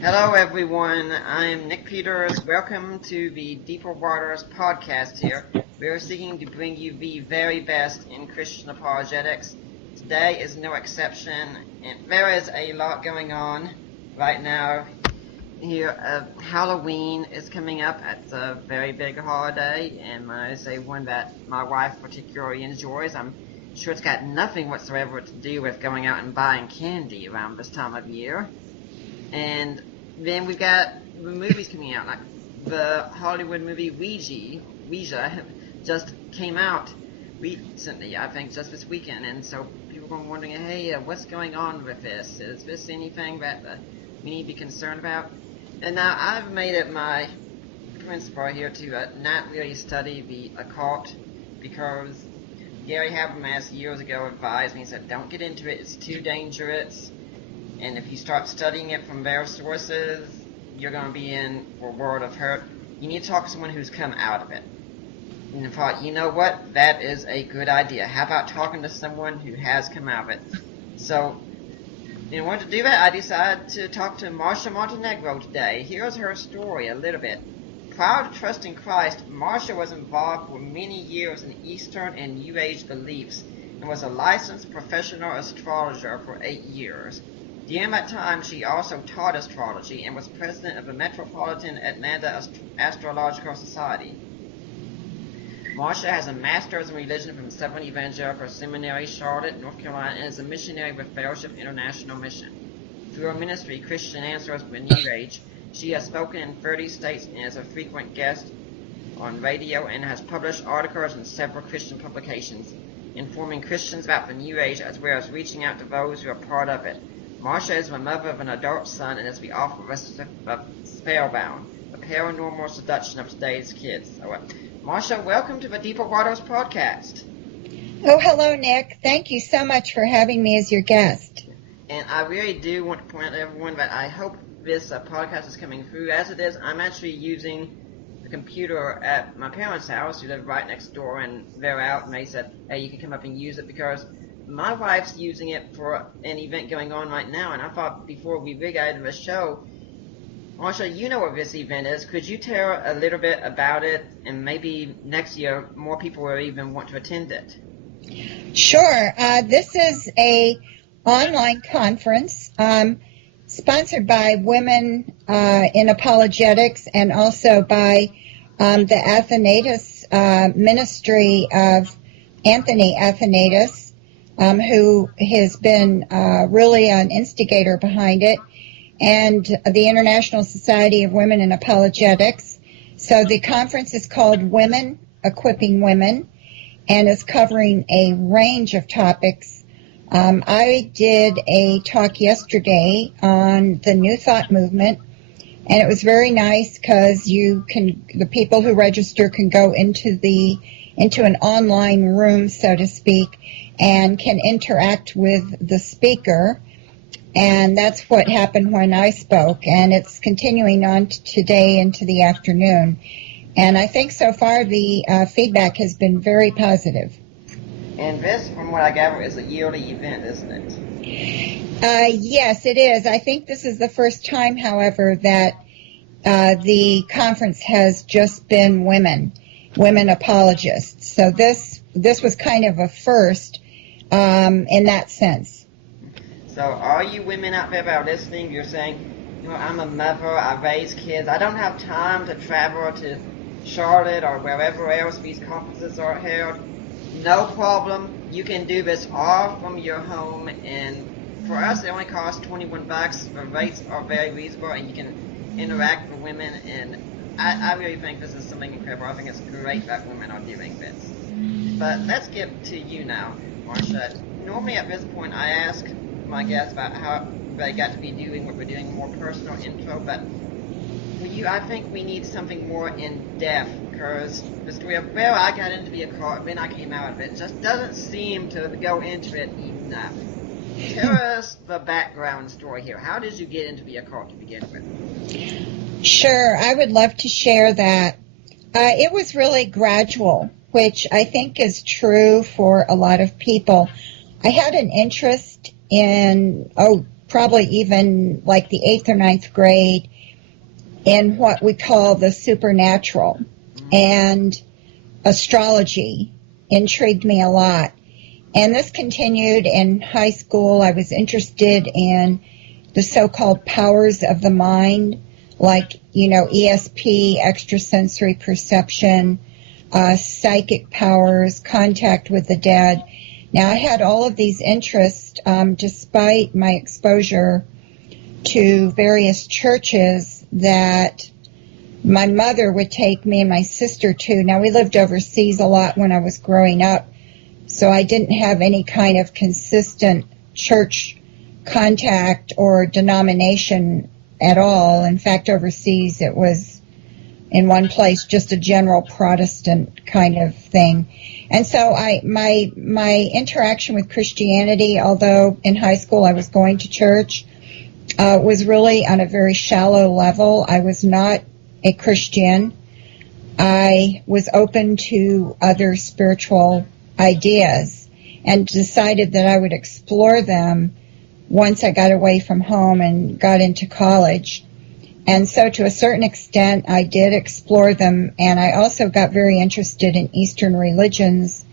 Hello, everyone. I'm Nick Peters. Welcome to the Deeper Waters podcast here. We're seeking to bring you the very best in Christian apologetics. Today is no exception, and there is a lot going on right now. Here, Halloween is coming up. It's a very big holiday, and I say one that my wife particularly enjoys. I'm sure it's got nothing whatsoever to do with going out and buying candy around this time of year. And then we've got the movies coming out, like the Hollywood movie Ouija just came out recently, I think, just this weekend. And so people are wondering, hey, what's going on with this? Is this anything that we need to be concerned about? And now I've made it my principle here to not really study the occult, because Gary Habermas years ago advised me, he said, don't get into it, it's too dangerous. And if you start studying it from their sources, you're going to be in for a world of hurt. You need to talk to someone who's come out of it. And I thought, you know what? That is a good idea. How about talking to someone who has come out of it? So, in order to do that, I decided to talk to Marcia Montenegro today. Here's her story a little bit. Prior to trusting Christ, Marcia was involved for many years in Eastern and New Age beliefs and was a licensed professional astrologer for 8 years. During that time, she also taught astrology and was president of the Metropolitan Atlanta Astrological Society. Marcia has a master's in religion from Southern Evangelical Seminary, Charlotte, North Carolina, and is a missionary with Fellowship International Mission. Through her ministry, Christian Answers for New Age, she has spoken in 30 states and is a frequent guest on radio and has published articles in several Christian publications, informing Christians about the New Age as well as reaching out to those who are part of it. Marcia is the mother of an adult son and is the author of Spellbound, the paranormal seduction of today's kids. So, Marcia, welcome to the Deeper Waters podcast. Oh, hello, Nick. Thank you so much for having me as your guest. And I really do want to point out to everyone that I hope this podcast is coming through. As it is, I'm actually using the computer at my parents' house, who live right next door, and they're out, and they said, hey, you can come up and use it, because my wife's using it for an event going on right now, and I thought before we really got into the show, Marcia, you know what this event is. Could you tell a little bit about it, and maybe next year more people will even want to attend it? Sure. This is a online conference sponsored by Women in Apologetics and also by the Athanasius Ministry of Anthony Athanasius, who has been really an instigator behind it, and the International Society of Women in Apologetics. So the conference is called Women Equipping Women and is covering a range of topics. I did a talk yesterday on the New Thought movement, and it was very nice because the people who register can go into an online room, so to speak, and can interact with the speaker. And that's what happened when I spoke, and it's continuing on today into the afternoon. And I think so far the feedback has been very positive. And this, from what I gather, is a yearly event, isn't it? Yes, it is. I think this is the first time, however, that the conference has just been women apologists. So this was kind of a first in that sense. So all you women out there that are listening, you're saying, you know, I'm a mother, I raise kids, I don't have time to travel to Charlotte or wherever else these conferences are held. No problem. You can do this all from your home, and for us it only costs $21. The rates are very reasonable, and you can interact with women, and I really think this is something incredible. I think it's great that women are doing this. But let's get to you now, Marcia. Normally at this point I ask my guests about how they got to be doing what we're doing, more personal intro, but for you, I think we need something more in-depth, because the story of where I got into the occult, then I came out of it, just doesn't seem to go into it enough. Tell us the background story here. How did you get into the occult to begin with? Sure, I would love to share that. It was really gradual, which I think is true for a lot of people. I had an interest in, probably even like the 8th or ninth grade, in what we call the supernatural. And astrology intrigued me a lot. And this continued in high school. I was interested in the so-called powers of the mind, like, ESP, extrasensory perception, psychic powers, contact with the dead. Now, I had all of these interests despite my exposure to various churches that my mother would take me and my sister to. Now, we lived overseas a lot when I was growing up, so I didn't have any kind of consistent church contact or denomination at all. In fact, overseas it was, in one place, just a general Protestant kind of thing. And so my interaction with Christianity, although in high school I was going to church, was really on a very shallow level. I was not a Christian. I was open to other spiritual ideas and decided that I would explore them once I got away from home and got into college. And so to a certain extent, I did explore them, and I also got very interested in Eastern religions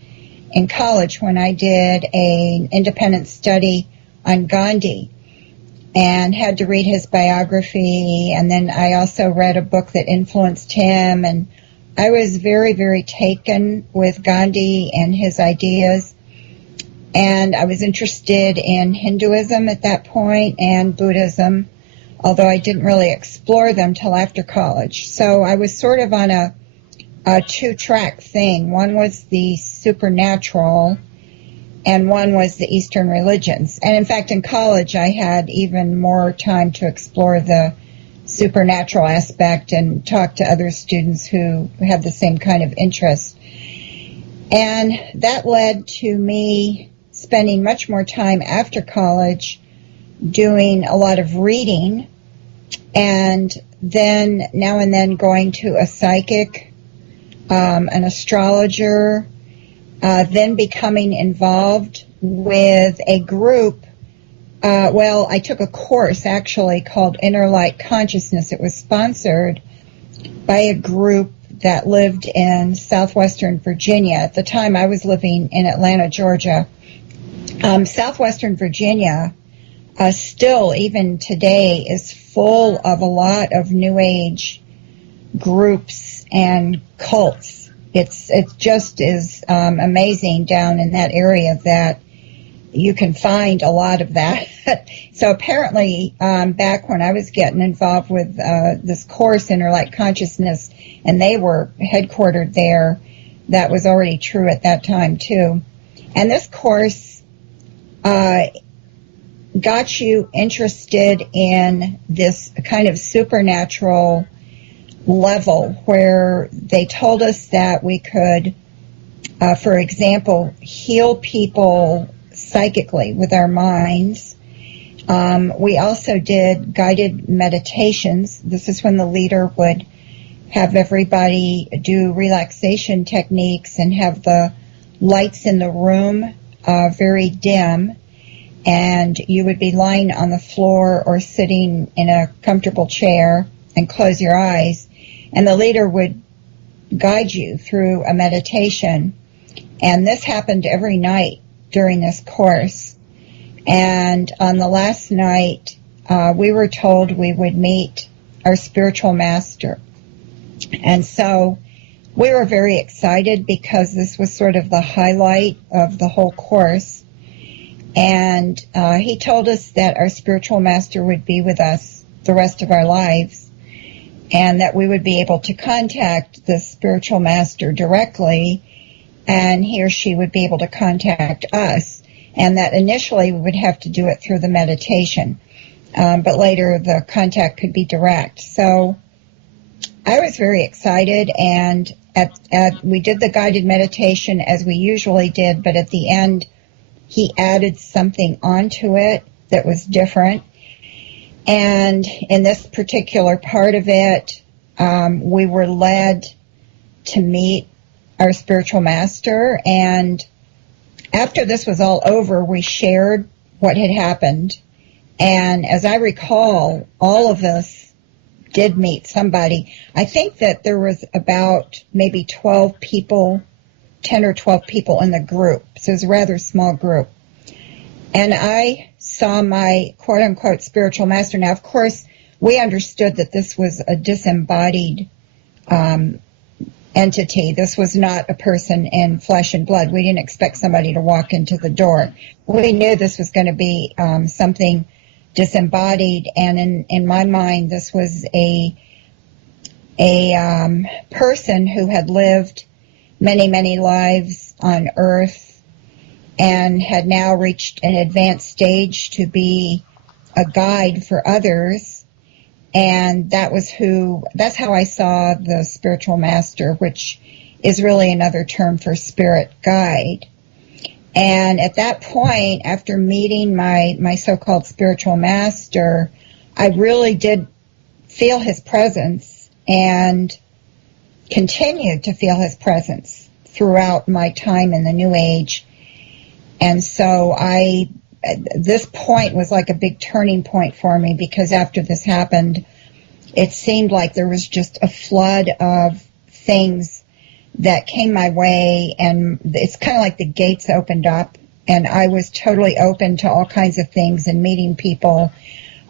in college when I did an independent study on Gandhi and had to read his biography, and then I also read a book that influenced him, and I was very, very taken with Gandhi and his ideas. And I was interested in Hinduism at that point and Buddhism, although I didn't really explore them till after college. So I was sort of on a two-track thing. One was the supernatural, and one was the Eastern religions. And in fact, in college, I had even more time to explore the supernatural aspect and talk to other students who had the same kind of interest. And that led to me spending much more time after college doing a lot of reading, and then now and then going to a psychic, an astrologer, then becoming involved with a group. I took a course actually called Inner Light Consciousness. It was sponsored by a group that lived in southwestern Virginia. At the time, I was living in Atlanta, Georgia. Southwestern Virginia still, even today, is full of a lot of New Age groups and cults. It just is amazing down in that area that you can find a lot of that. So apparently, back when I was getting involved with this course, Inner Light Consciousness, and they were headquartered there, that was already true at that time too. And this course got you interested in this kind of supernatural level where they told us that we could, for example, heal people psychically with our minds. We also did guided meditations. This is when the leader would have everybody do relaxation techniques and have the lights in the room very dim, and you would be lying on the floor or sitting in a comfortable chair and close your eyes, and the leader would guide you through a meditation. And this happened every night during this course. And on the last night, we were told we would meet our spiritual master. And so we were very excited because this was sort of the highlight of the whole course. And he told us that our spiritual master would be with us the rest of our lives, and that we would be able to contact the spiritual master directly, and he or she would be able to contact us, and that initially we would have to do it through the meditation, but later the contact could be direct. So I was very excited, and we did the guided meditation as we usually did, but at the end he added something onto it that was different. And in this particular part of it, we were led to meet our spiritual master. And after this was all over, we shared what had happened. And as I recall, all of us did meet somebody. I think that there was about maybe 12 people, 10 or 12 people in the group. So it was a rather small group. And I saw my quote-unquote spiritual master. Now, of course, we understood that this was a disembodied entity. This was not a person in flesh and blood. We didn't expect somebody to walk into the door. We knew this was going to be something disembodied, and in my mind, this was a person who had lived many, many lives on Earth and had now reached an advanced stage to be a guide for others. And that's how I saw the spiritual master, which is really another term for spirit guide. And at that point, after meeting my so-called spiritual master, I really did feel his presence and continued to feel his presence throughout my time in the New Age. And so this point was like a big turning point for me, because after this happened, it seemed like there was just a flood of things that came my way, and it's kind of like the gates opened up, and I was totally open to all kinds of things and meeting people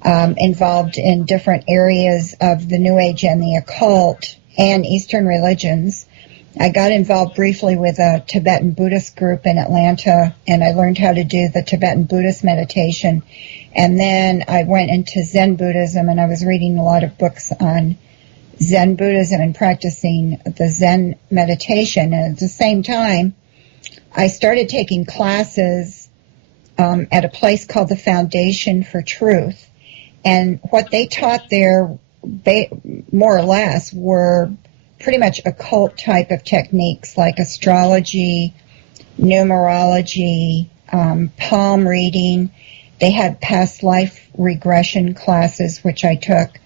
involved in different areas of the New Age and the occult and Eastern religions. I got involved briefly with a Tibetan Buddhist group in Atlanta, and I learned how to do the Tibetan Buddhist meditation. And then I went into Zen Buddhism, and I was reading a lot of books on Zen Buddhism and practicing the Zen meditation. And at the same time, I started taking classes at a place called the Foundation for Truth. And what they taught there, more or less, were pretty much occult type of techniques like astrology, numerology, palm reading. They had past life regression classes, which I took.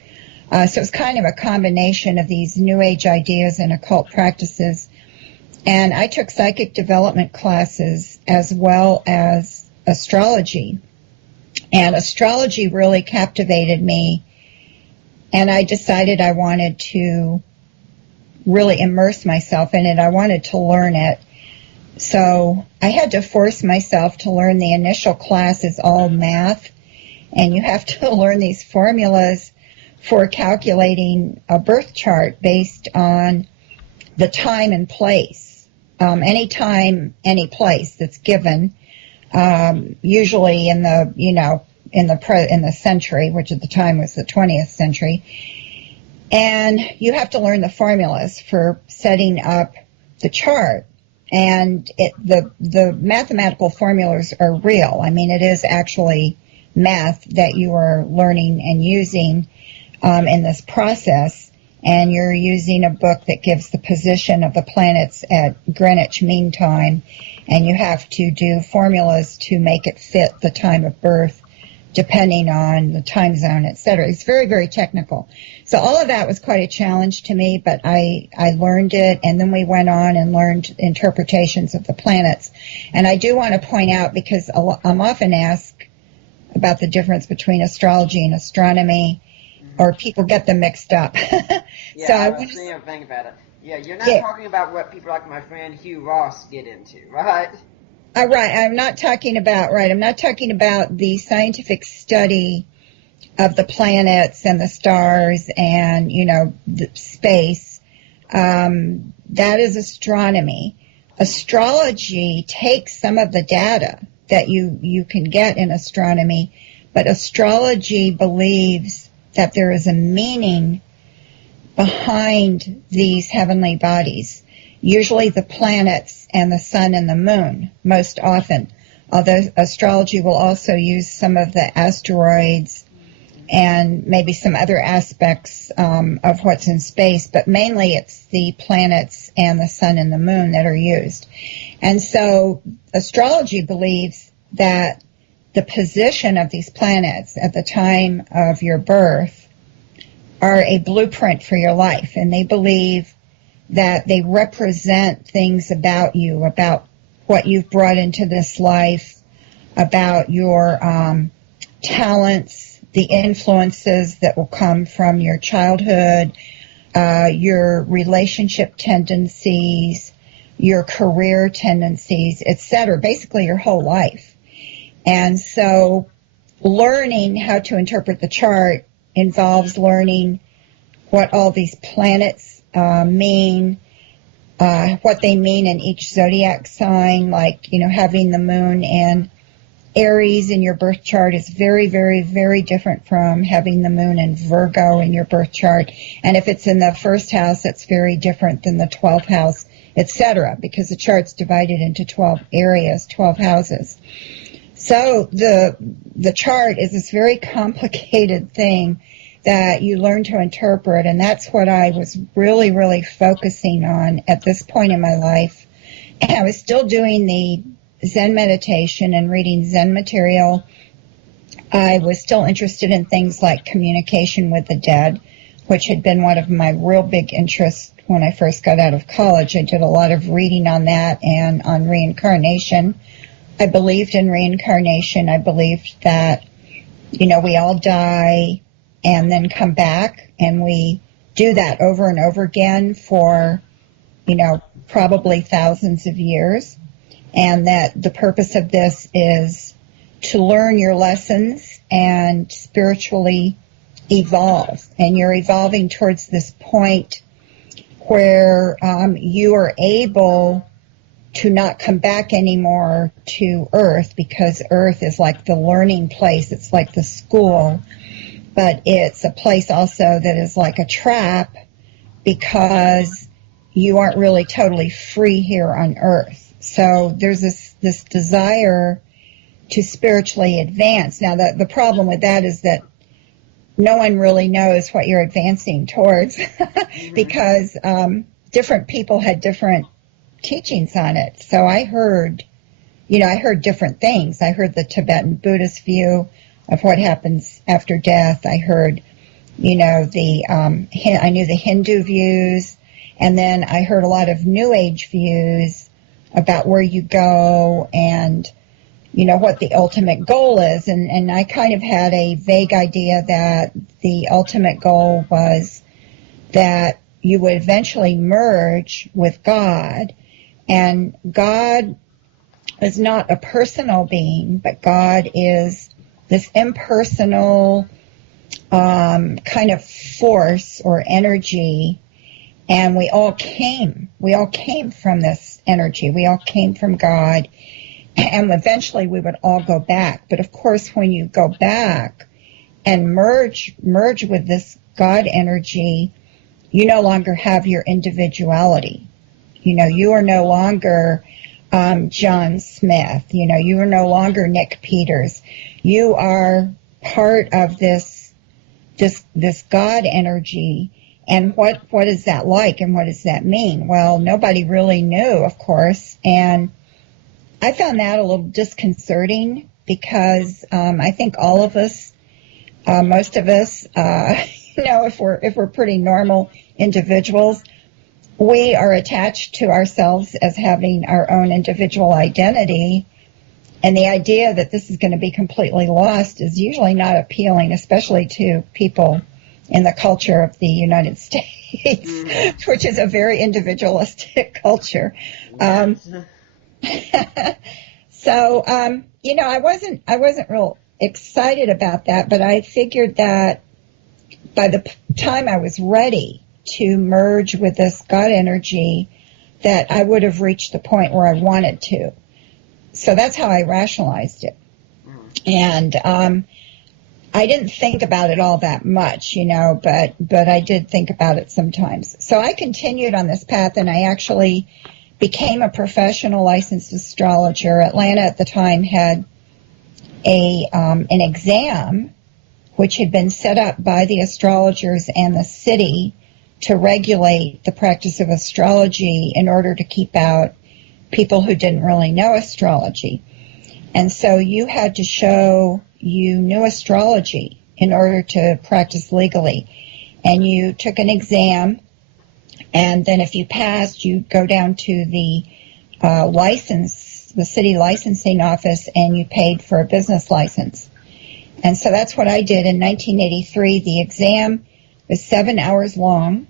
So it's kind of a combination of these New Age ideas and occult practices. And I took psychic development classes as well as astrology. And astrology really captivated me. And I decided I wanted to really immerse myself in it. I wanted to learn it. So I had to force myself to learn the initial class is all math. And you have to learn these formulas for calculating a birth chart based on the time and place. Any time, any place that's given, usually in the, in the century, which at the time was the 20th century. And you have to learn the formulas for setting up the chart. And the mathematical formulas are real. I mean, it is actually math that you are learning and using in this process. And you're using a book that gives the position of the planets at Greenwich Mean Time. And you have to do formulas to make it fit the time of birth, depending on the time zone, etc. It's very, very technical. So all of that was quite a challenge to me, but I learned it, and then we went on and learned interpretations of the planets. And I do want to point out, because I'm often asked about the difference between astrology and astronomy, or people get them mixed up. Yeah, so I was thinking about it. Yeah, you're not talking about what people like my friend Hugh Ross get into, right? Right. I'm not talking about the scientific study of the planets and the stars and, the space. That is astronomy. Astrology takes some of the data that you can get in astronomy, but astrology believes that there is a meaning behind these heavenly bodies. Usually the planets and the sun and the moon, most often. Although astrology will also use some of the asteroids and maybe some other aspects of what's in space, but mainly it's the planets and the sun and the moon that are used. And so astrology believes that the position of these planets at the time of your birth are a blueprint for your life, and they believe that they represent things about you, about what you've brought into this life, about your talents, the influences that will come from your childhood, your relationship tendencies, your career tendencies, etc., basically your whole life. And so learning how to interpret the chart involves learning what all these planets mean, what they mean in each zodiac sign, like, having the moon in Aries in your birth chart is very, very, very different from having the moon in Virgo in your birth chart. And if it's in the first house, it's very different than the 12th house, etc., because the chart's divided into 12 areas, 12 houses. So the chart is this very complicated thing that you learn to interpret, and that's what I was really, really focusing on at this point in my life. And I was still doing the Zen meditation and reading Zen material. I was still interested in things like communication with the dead, which had been one of my real big interests when I first got out of college. I did a lot of reading on that and on reincarnation. I believed in reincarnation. I believed that, we all die and then come back, and we do that over and over again for, probably thousands of years. And that the purpose of this is to learn your lessons and spiritually evolve. And you're evolving towards this point where you are able to not come back anymore to Earth, because Earth is like the learning place. It's like the school. But it's a place also that is like a trap, because you aren't really totally free here on Earth. So there's this desire to spiritually advance. Now, the problem with that is that no one really knows what you're advancing towards because different people had different teachings on it. So I heard different things. I heard the Tibetan Buddhist view of what happens after death. I heard, I knew the Hindu views, and then I heard a lot of New Age views about where you go and, what the ultimate goal is. And I kind of had a vague idea that the ultimate goal was that you would eventually merge with God. And God is not a personal being, but God is this impersonal kind of force or energy. And we all came from this energy. We all came from God, and eventually we would all go back. But of course, when you go back and merge with this God energy, you no longer have your individuality. You are no longer John Smith. You are no longer Nick Peters. You are part of this God energy. And what is that like, and what does that mean? Well, nobody really knew, of course, and I found that a little disconcerting, because I think all of us, most of us, if we're pretty normal individuals, we are attached to ourselves as having our own individual identity, and the idea that this is going to be completely lost is usually not appealing, especially to people in the culture of the United States, which is a very individualistic culture. So, I wasn't real excited about that, but I figured that by the time I was ready to merge with this God energy, that I would have reached the point where I wanted to. So that's how I rationalized it. And I didn't think about it all that much, but I did think about it sometimes. So I continued on this path, and I actually became a professional licensed astrologer. Atlanta at the time had an exam which had been set up by the astrologers and the city to regulate the practice of astrology in order to keep out people who didn't really know astrology. And so you had to show you knew astrology in order to practice legally. And you took an exam, and then if you passed, you'd go down to the the city licensing office, and you paid for a business license. And so that's what I did in 1983. The exam was 7 hours long.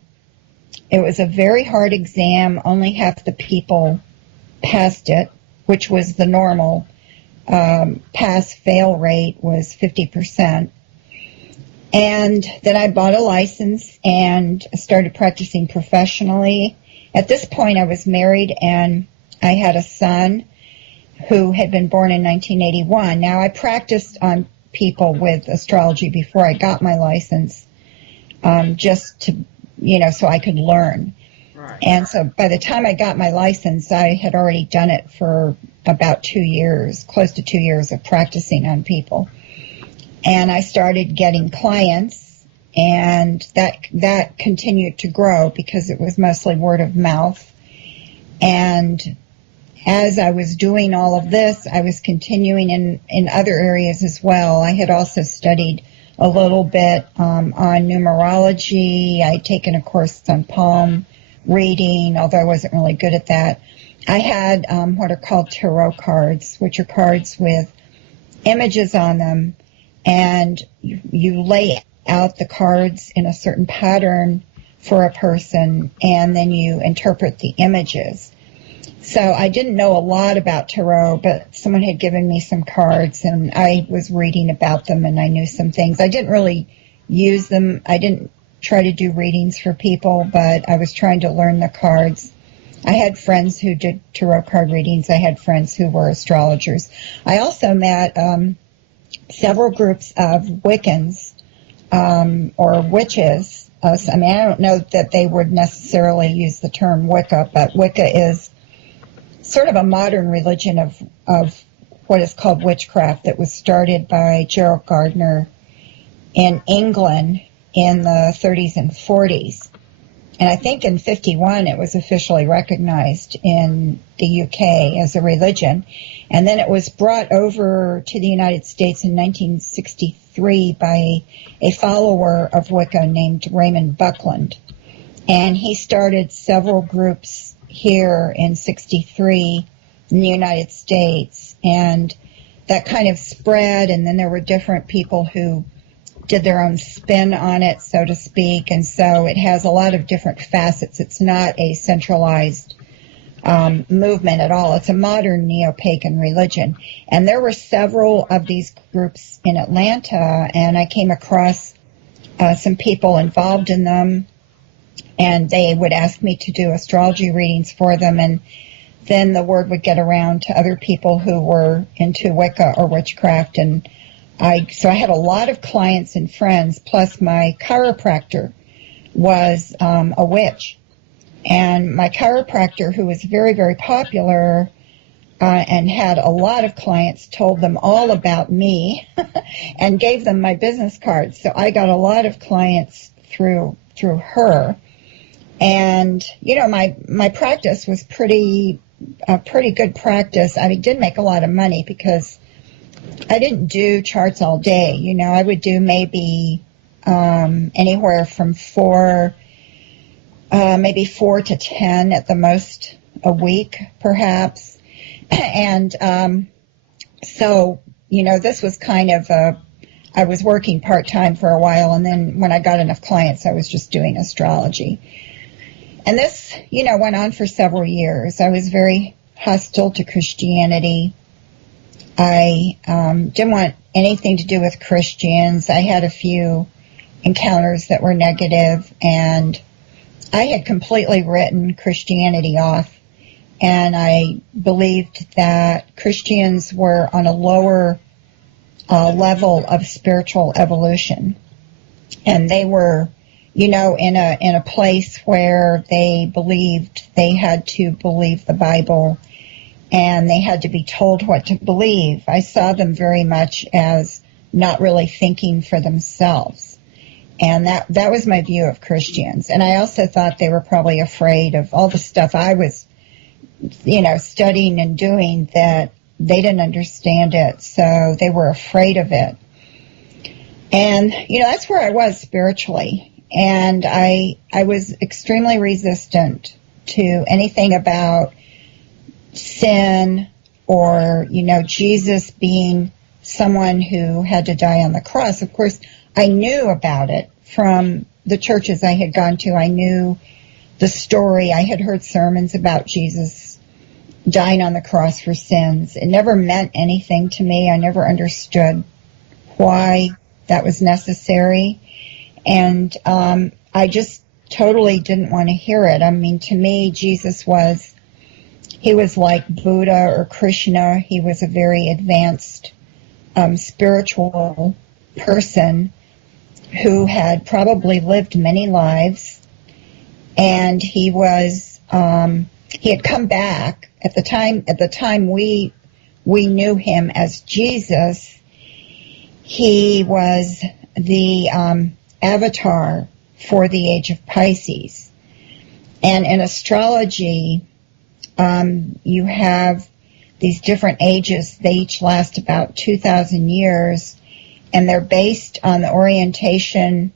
It was a very hard exam. Only half the people passed it, which was the normal. Pass-fail rate was 50%. And then I bought a license and started practicing professionally. At this point, I was married and I had a son who had been born in 1981. Now, I practiced on people with astrology before I got my license, just to, so I could learn. Right. And so by the time I got my license, I had already done it for about 2 years, close to 2 years of practicing on people. And I started getting clients, and that continued to grow because it was mostly word of mouth. And as I was doing all of this, I was continuing in other areas as well. I had also studied a little bit on numerology. I had taken a course on palm reading, although I wasn't really good at that. I had what are called tarot cards, which are cards with images on them, and you lay out the cards in a certain pattern for a person, and then you interpret the images. So I didn't know a lot about tarot, but someone had given me some cards, and I was reading about them, and I knew some things. I didn't really use them. I didn't try to do readings for people, but I was trying to learn the cards. I had friends who did tarot card readings. I had friends who were astrologers. I also met several groups of Wiccans or witches. I don't know that they would necessarily use the term Wicca, but Wicca is sort of a modern religion of what is called witchcraft that was started by Gerald Gardner in England in the 30s and 40s. And I think in 51 it was officially recognized in the UK as a religion. And then it was brought over to the United States in 1963 by a follower of Wicca named Raymond Buckland. And he started several groups here in 63 in the United States. And that kind of spread, and then there were different people who did their own spin on it, so to speak, and so it has a lot of different facets. It's not a centralized movement at all. It's a modern neo-pagan religion. And there were several of these groups in Atlanta, and I came across some people involved in them, and they would ask me to do astrology readings for them, and then the word would get around to other people who were into Wicca or witchcraft, and so I had a lot of clients and friends, plus my chiropractor was a witch. And my chiropractor, who was very, very popular and had a lot of clients, told them all about me and gave them my business cards. So I got a lot of clients through her. And, my practice was pretty good practice. I did make a lot of money because I didn't do charts all day. I would do maybe anywhere from maybe 4 to 10 at the most a week, perhaps. And so, this was kind of I was working part-time for a while, and then when I got enough clients, I was just doing astrology. And this, went on for several years. I was very hostile to Christianity. I didn't want anything to do with Christians. I had a few encounters that were negative, and I had completely written Christianity off, and I believed that Christians were on a lower level of spiritual evolution, and they were, in a place where they believed they had to believe the Bible, and they had to be told what to believe. I saw them very much as not really thinking for themselves. And that was my view of Christians. And I also thought they were probably afraid of all the stuff I was, studying and doing, that they didn't understand it. So they were afraid of it. And, that's where I was spiritually. And I was extremely resistant to anything about sin or, Jesus being someone who had to die on the cross. Of course, I knew about it from the churches I had gone to. I knew the story. I had heard sermons about Jesus dying on the cross for sins. It never meant anything to me. I never understood why that was necessary. And I just totally didn't want to hear it. I mean, to me, Jesus was like Buddha or Krishna. He was a very advanced spiritual person who had probably lived many lives, and he had come back at the time we knew him as Jesus. He was the avatar for the age of Pisces. And in astrology, you have these different ages. They each last about 2,000 years, and they're based on the orientation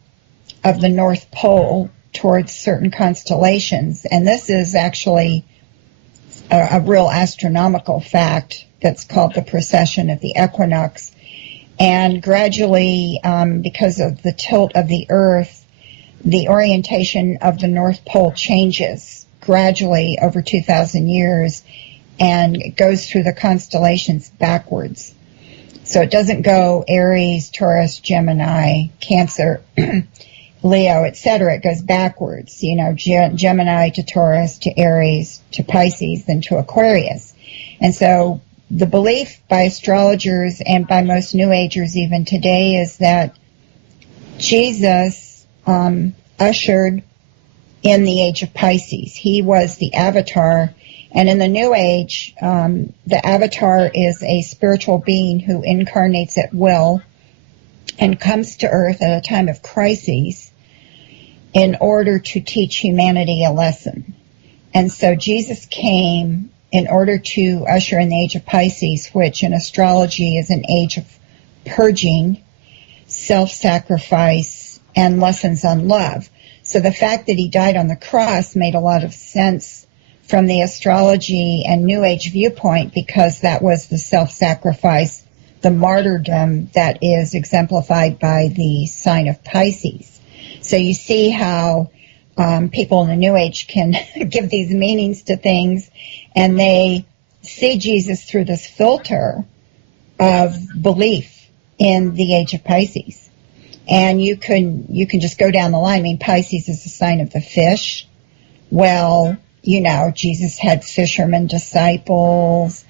of the North Pole towards certain constellations. And this is actually a real astronomical fact that's called the precession of the equinox. And gradually, because of the tilt of the Earth, the orientation of the North Pole changes gradually over 2,000 years, and it goes through the constellations backwards. So it doesn't go Aries, Taurus, Gemini, Cancer, Leo, etc. It goes backwards, Gemini to Taurus to Aries to Pisces, then to Aquarius. And so the belief by astrologers and by most New Agers even today is that Jesus ushered in the age of Pisces. He was the avatar. And in the New Age, the avatar is a spiritual being who incarnates at will and comes to Earth at a time of crises in order to teach humanity a lesson. And so Jesus came in order to usher in the age of Pisces, which in astrology is an age of purging, self-sacrifice, and lessons on love. So the fact that he died on the cross made a lot of sense from the astrology and New Age viewpoint, because that was the self-sacrifice, the martyrdom that is exemplified by the sign of Pisces. So you see how people in the New Age can give these meanings to things, and they see Jesus through this filter of belief in the age of Pisces. And you can just go down the line. I mean, Pisces is the sign of the fish. Well, Jesus had fishermen disciples.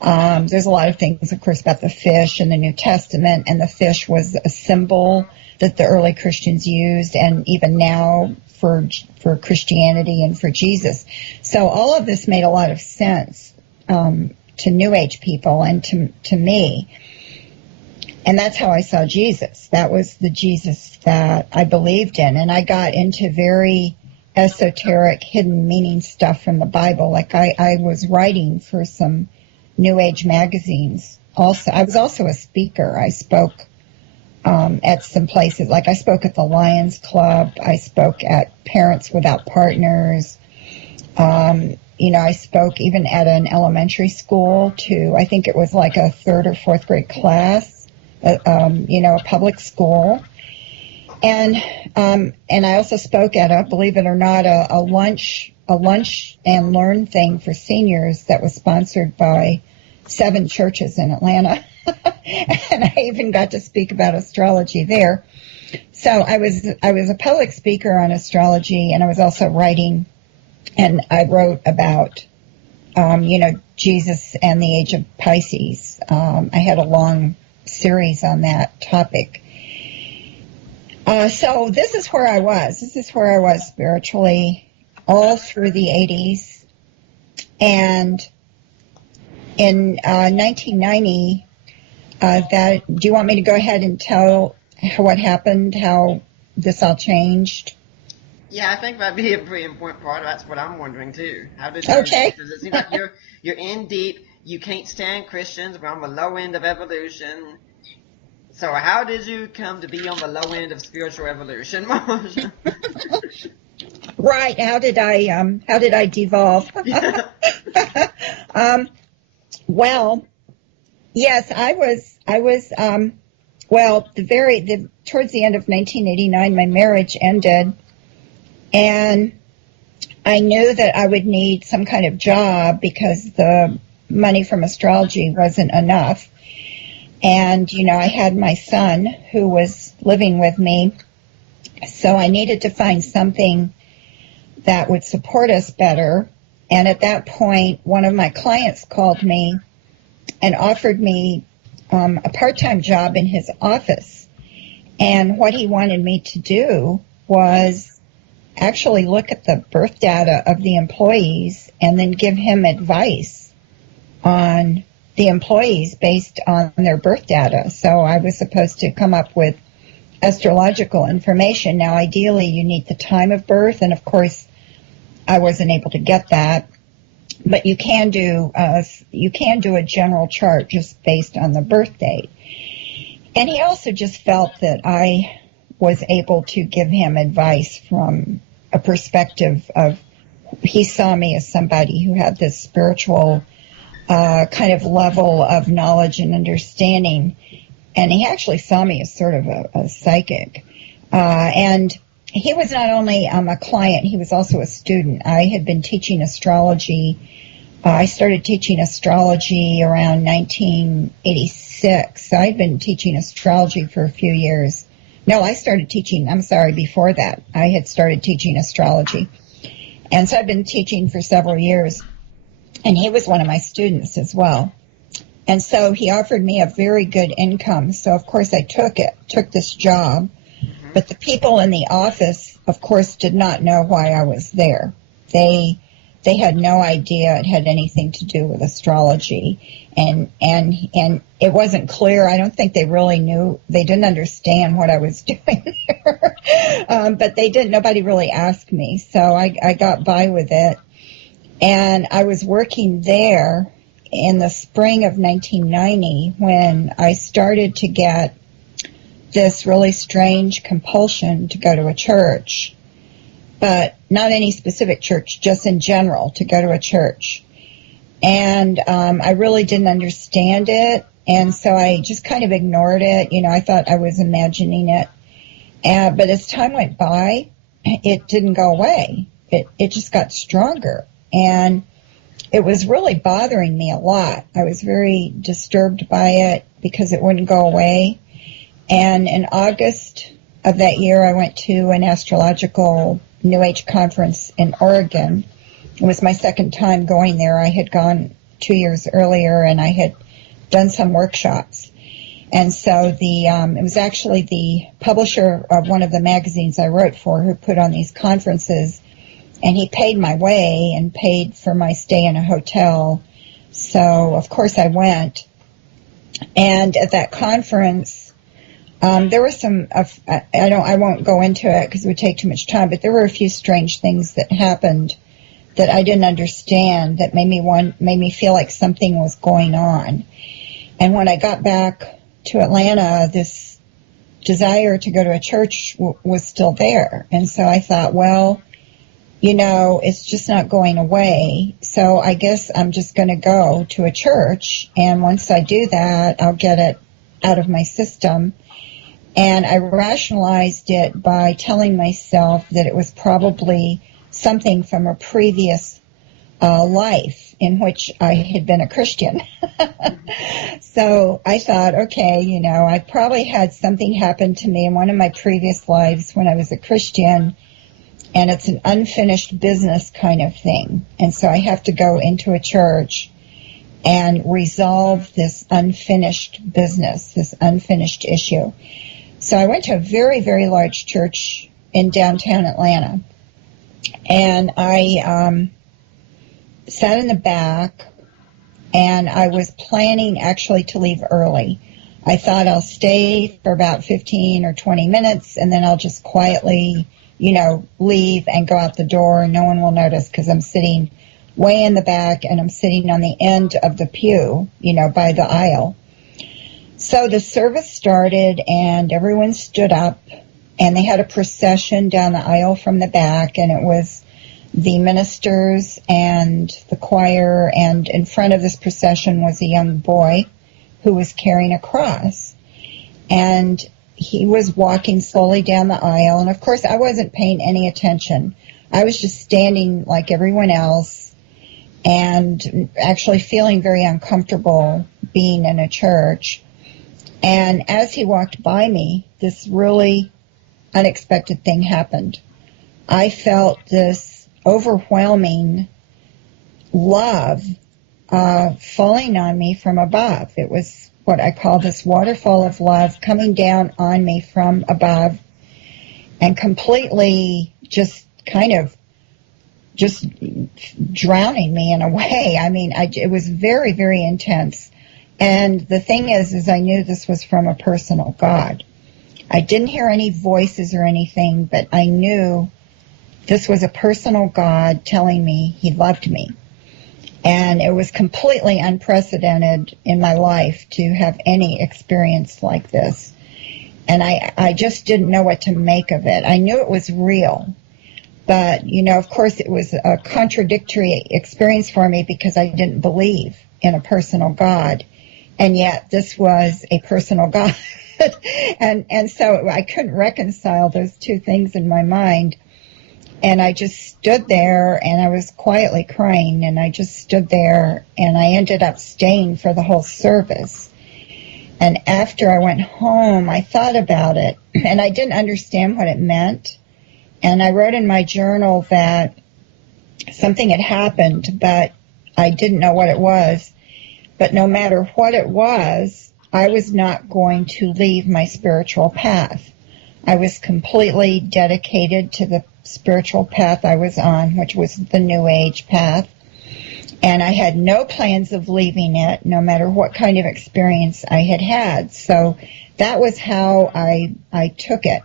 There's a lot of things, of course, about the fish in the New Testament, and the fish was a symbol that the early Christians used, and even now for Christianity and for Jesus. So all of this made a lot of sense to New Age people and to me. And that's how I saw Jesus. That was the Jesus that I believed in. And I got into very esoteric, hidden meaning stuff from the Bible. Like I was writing for some New Age magazines. Also, I was also a speaker. I spoke at some places. Like I spoke at the Lions Club. I spoke at Parents Without Partners. I spoke even at an elementary school to, I think it was like a 3rd or 4th grade class. A public school. And I also spoke at believe it or not, a lunch and learn thing for seniors that was sponsored by 7 churches in Atlanta. And I even got to speak about astrology there. So I was a public speaker on astrology, and I was also writing, and I wrote about, Jesus and the age of Pisces. I had a long series on that topic. So this is where I was. This is where I was spiritually all through the 80s. And in 1990, do you want me to go ahead and tell what happened, how this all changed? Yeah, I think that'd be a pretty important part. That's what I'm wondering too. How did you? Okay. Because it seems like you're in deep. You can't stand Christians. We're on the low end of evolution. So how did you come to be on the low end of spiritual evolution, Marcia? Right. How did I devolve? Well, Yes, well, towards the end of 1989, my marriage ended, and I knew that I would need some kind of job because the money from astrology wasn't enough. And, I had my son who was living with me, so I needed to find something that would support us better. And at that point, one of my clients called me and offered me a part-time job in his office. And what he wanted me to do was actually look at the birth data of the employees and then give him advice on the employees based on their birth data. So I was supposed to come up with astrological information. Now, ideally, you need the time of birth, and of course, I wasn't able to get that. But you can do a general chart just based on the birth date. And he also just felt that I was able to give him advice from a perspective of, he saw me as somebody who had this spiritual kind of level of knowledge and understanding. And he actually saw me as sort of a psychic. And he was not only a client, he was also a student. I had been teaching astrology. I started teaching astrology around 1986. So I'd been teaching astrology for a few years. No, before that. I had started teaching astrology. And so I've been teaching for several years. And he was one of my students as well. And so he offered me a very good income. So, of course, I took this job. Mm-hmm. But the people in the office, of course, did not know why I was there. They had no idea it had anything to do with astrology. And it wasn't clear. I don't think they really knew. They didn't understand what I was doing there. But nobody really asked me. So I got by with it. And I was working there in the spring of 1990 when I started to get this really strange compulsion to go to a church, but not any specific church, just in general, to go to a church. And I really didn't understand it, and so I just kind of ignored it. I thought I was imagining it. But as time went by, it didn't go away. It just got stronger. And it was really bothering me a lot. I was very disturbed by it because it wouldn't go away. And in August of that year, I went to an astrological New Age conference in Oregon. It was my second time going there. I had gone 2 years earlier, and I had done some workshops. And so it was actually the publisher of one of the magazines I wrote for who put on these conferences. And he paid my way and paid for my stay in a hotel. So, of course, I went. And at that conference, there were some, I won't go into it because it would take too much time, but there were a few strange things that happened that I didn't understand that made me feel like something was going on. And when I got back to Atlanta, this desire to go to a church was still there. And so I thought, well, it's just not going away. So I guess I'm just going to go to a church. And once I do that, I'll get it out of my system. And I rationalized it by telling myself that it was probably something from a previous life in which I had been a Christian. So I thought, okay, I probably had something happen to me in one of my previous lives when I was a Christian. And it's an unfinished business kind of thing. And so I have to go into a church and resolve this unfinished business, this unfinished issue. So I went to a very, very large church in downtown Atlanta. And I sat in the back, and I was planning actually to leave early. I thought I'll stay for about 15 or 20 minutes, and then I'll just quietly leave and go out the door, and no one will notice because I'm sitting way in the back and I'm sitting on the end of the pew, by the aisle. So the service started and everyone stood up, and they had a procession down the aisle from the back, and it was the ministers and the choir, and in front of this procession was a young boy who was carrying a cross. And he was walking slowly down the aisle. And, of course, I wasn't paying any attention. I was just standing like everyone else and actually feeling very uncomfortable being in a church. And as he walked by me, this really unexpected thing happened. I felt this overwhelming love falling on me from above. It was what I call this waterfall of love coming down on me from above and completely just kind of just drowning me in a way. I mean, it was very, very intense. And the thing is I knew this was from a personal God. I didn't hear any voices or anything, but I knew this was a personal God telling me he loved me. And it was completely unprecedented in my life to have any experience like this. And I just didn't know what to make of it. I knew it was real. But, of course, it was a contradictory experience for me because I didn't believe in a personal God. And yet this was a personal God. and so I couldn't reconcile those two things in my mind. And I just stood there, and I was quietly crying, and I just stood there, and I ended up staying for the whole service. And after I went home, I thought about it, and I didn't understand what it meant. And I wrote in my journal that something had happened, but I didn't know what it was. But no matter what it was, I was not going to leave my spiritual path. I was completely dedicated to the spiritual path I was on, which was the New Age path. And I had no plans of leaving it, no matter what kind of experience I had had. So that was how I took it.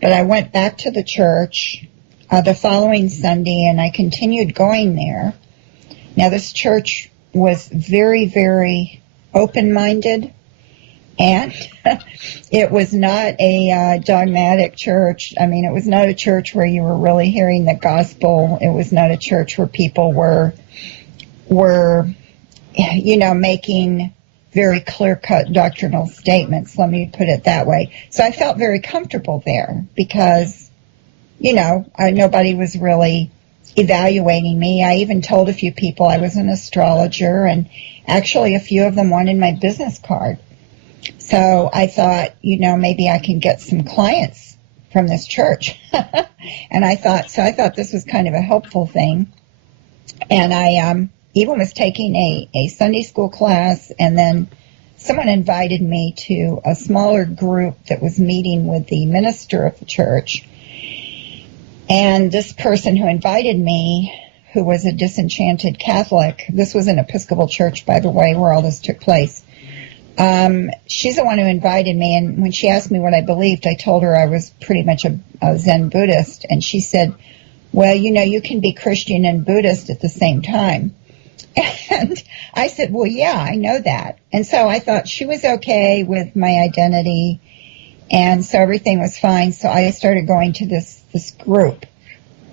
But I went back to the church the following Sunday, and I continued going there. Now, this church was very, very open-minded. And it was not a dogmatic church. I mean, it was not a church where you were really hearing the gospel. It was not a church where people were making very clear-cut doctrinal statements. Let me put it that way. So I felt very comfortable there because, nobody was really evaluating me. I even told a few people I was an astrologer, and actually a few of them wanted my business card. So I thought, maybe I can get some clients from this church. And I thought this was kind of a helpful thing. And I even was taking a Sunday school class, and then someone invited me to a smaller group that was meeting with the minister of the church. And this person who invited me, who was a disenchanted Catholic, this was an Episcopal church, by the way, where all this took place. She's the one who invited me, and when she asked me what I believed, I told her I was pretty much a Zen Buddhist, and she said, well, you can be Christian and Buddhist at the same time. And I said, well, yeah, I know that. And so I thought she was okay with my identity, and so everything was fine. So I started going to this group,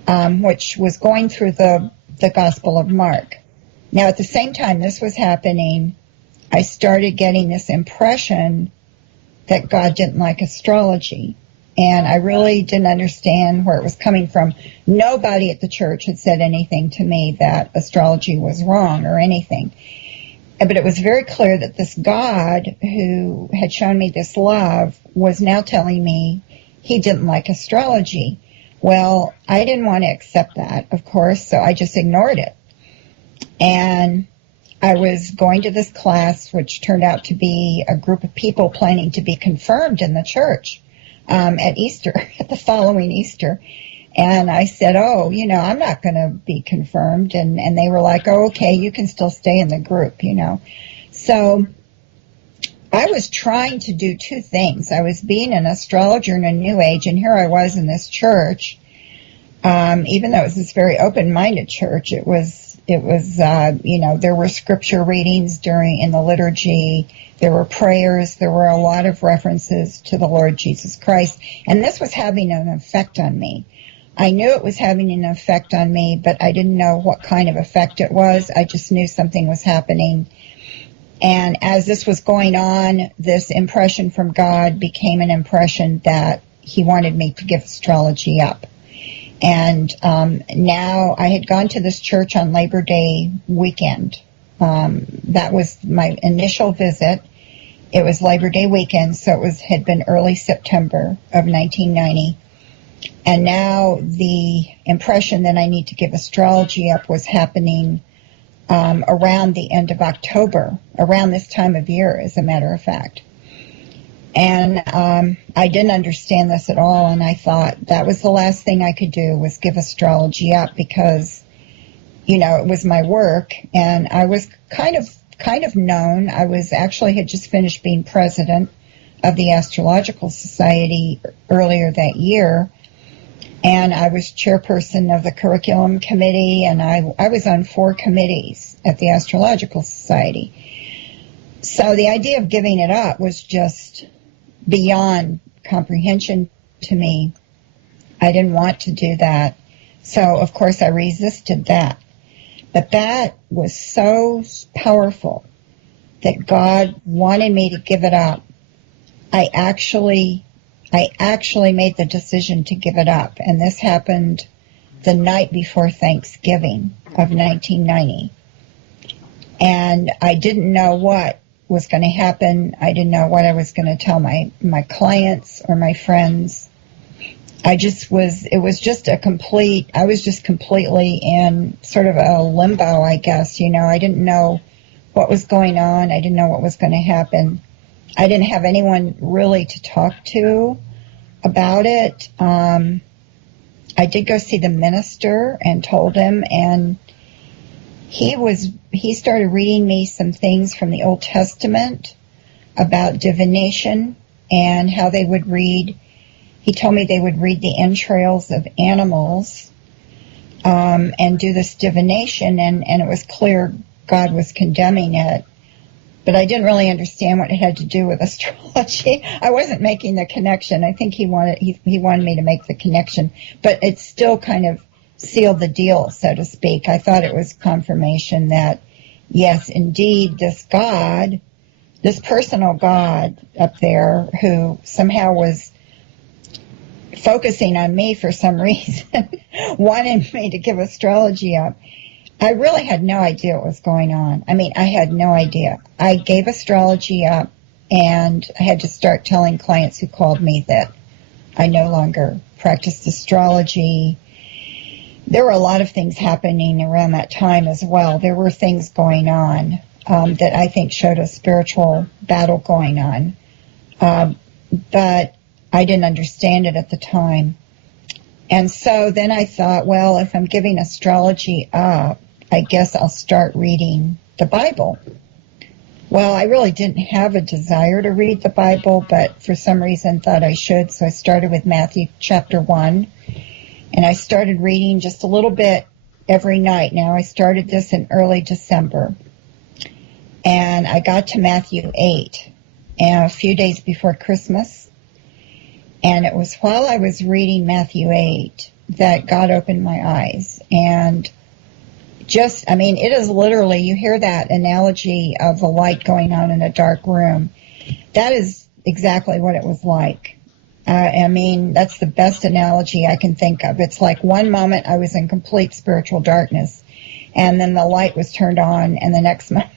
which was going through the Gospel of Mark. Now, at the same time this was happening, I started getting this impression that God didn't like astrology. And I really didn't understand where it was coming from. Nobody at the church had said anything to me that astrology was wrong or anything. But it was very clear that this God who had shown me this love was now telling me he didn't like astrology. Well, I didn't want to accept that, of course, so I just ignored it. And I was going to this class, which turned out to be a group of people planning to be confirmed in the church at Easter, at the following Easter. And I said, I'm not going to be confirmed. And they were like, oh, okay, you can still stay in the group, So I was trying to do two things. I was being an astrologer in a New Age, and here I was in this church. Even though it was this very open-minded church, it was there were scripture readings in the liturgy, there were prayers, there were a lot of references to the Lord Jesus Christ, and this was having an effect on me. I knew it was having an effect on me, but I didn't know what kind of effect it was. I just knew something was happening. And as this was going on, this impression from God became an impression that he wanted me to give astrology up. And now I had gone to this church on Labor Day weekend. That was my initial visit. It was Labor Day weekend, so it had been early September of 1990. And now the impression that I need to give astrology up was happening around the end of October, around this time of year, as a matter of fact. And I didn't understand this at all, and I thought that was the last thing I could do was give astrology up because, it was my work, and I was kind of known. I had just finished being president of the Astrological Society earlier that year, and I was chairperson of the curriculum committee, and I was on 4 committees at the Astrological Society. So the idea of giving it up was just beyond comprehension to me. I didn't want to do that. So, of course, I resisted that. But that was so powerful that God wanted me to give it up. I actually made the decision to give it up. And this happened the night before Thanksgiving of 1990. And I didn't know what was going to happen. I didn't know what I was going to tell my clients or my friends. I was just completely in sort of a limbo, I guess. I didn't know what was going on. I didn't know what was going to happen. I didn't have anyone really to talk to about it. I did go see the minister and told him, and he started reading me some things from the Old Testament about divination and how they would read. He told me they would read the entrails of animals and do this divination, and it was clear God was condemning it. But I didn't really understand what it had to do with astrology. I wasn't making the connection. I think he wanted me to make the connection, but it still kind of sealed the deal, so to speak. I thought it was confirmation that, yes, indeed, this God, this personal God up there who somehow was focusing on me for some reason, wanted me to give astrology up. I really had no idea what was going on. I mean, I had no idea. I gave astrology up, and I had to start telling clients who called me that I no longer practiced astrology. There were a lot of things happening around that time as well. There were things going on that I think showed a spiritual battle going on. But I didn't understand it at the time. And so then I thought, well, if I'm giving astrology up, I guess I'll start reading the Bible. Well, I really didn't have a desire to read the Bible, but for some reason thought I should. So I started with Matthew chapter 1, and I started reading just a little bit every night. Now, I started this in early December, and I got to Matthew 8 a few days before Christmas. And it was while I was reading Matthew 8 that God opened my eyes. And it is literally, you hear that analogy of a light going on in a dark room. That is exactly what it was like. That's the best analogy I can think of. It's like one moment I was in complete spiritual darkness, and then the light was turned on, and the next moment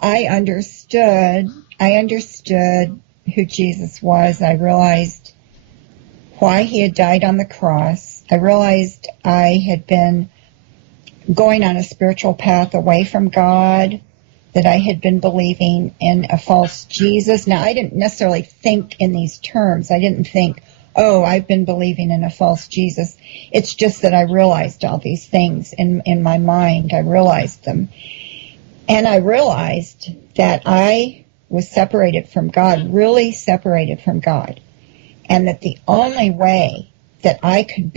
I understood who Jesus was. I realized why he had died on the cross. I realized I had been going on a spiritual path away from God, that I had been believing in a false Jesus. Now, I didn't necessarily think in these terms. I didn't think, oh, I've been believing in a false Jesus. It's just that I realized all these things in my mind. I realized them. And I realized that I was separated from God, really separated from God. And that the only way that I could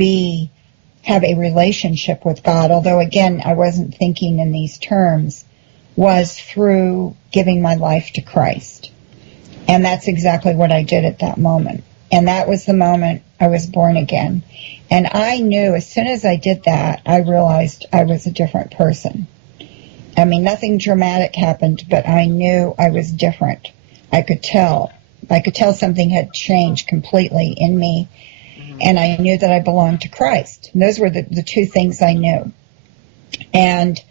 have a relationship with God, although again, I wasn't thinking in these terms, was through giving my life to Christ. And that's exactly what I did at that moment. And that was the moment I was born again. And I knew as soon as I did that, I realized I was a different person. I mean, nothing dramatic happened, but I knew I was different. I could tell. I could tell something had changed completely in me, and I knew that I belonged to Christ. And those were the two things I knew. And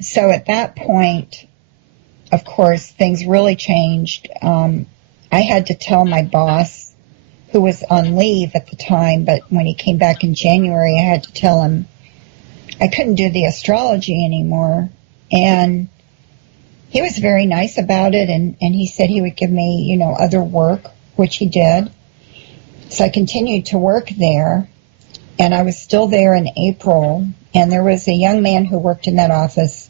so at that point, of course, things really changed. I had to tell my boss, who was on leave at the time, but when he came back in January, I had to tell him I couldn't do the astrology anymore. And he was very nice about it, and he said he would give me, other work, which he did. So I continued to work there, and I was still there in April, and there was a young man who worked in that office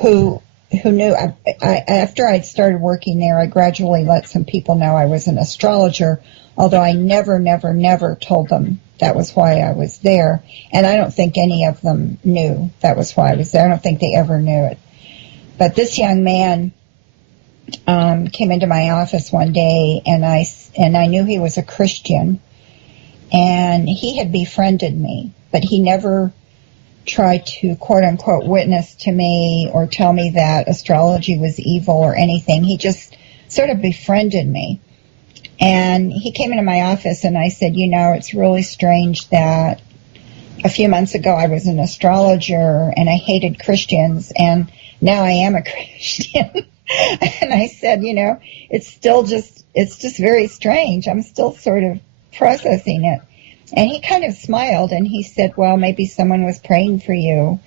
who knew, after I'd started working there, I gradually let some people know I was an astrologer, although I never told them that was why I was there, and I don't think any of them knew that was why I was there. I don't think they ever knew it. But this young man came into my office one day, and I knew he was a Christian, and he had befriended me, but he never tried to, quote-unquote, witness to me or tell me that astrology was evil or anything. He just sort of befriended me. And he came into my office, and I said, it's really strange that a few months ago I was an astrologer, and I hated Christians, and now I am a Christian. And I said, it's just very strange. I'm still sort of processing it. And he kind of smiled, and he said, well, maybe someone was praying for you.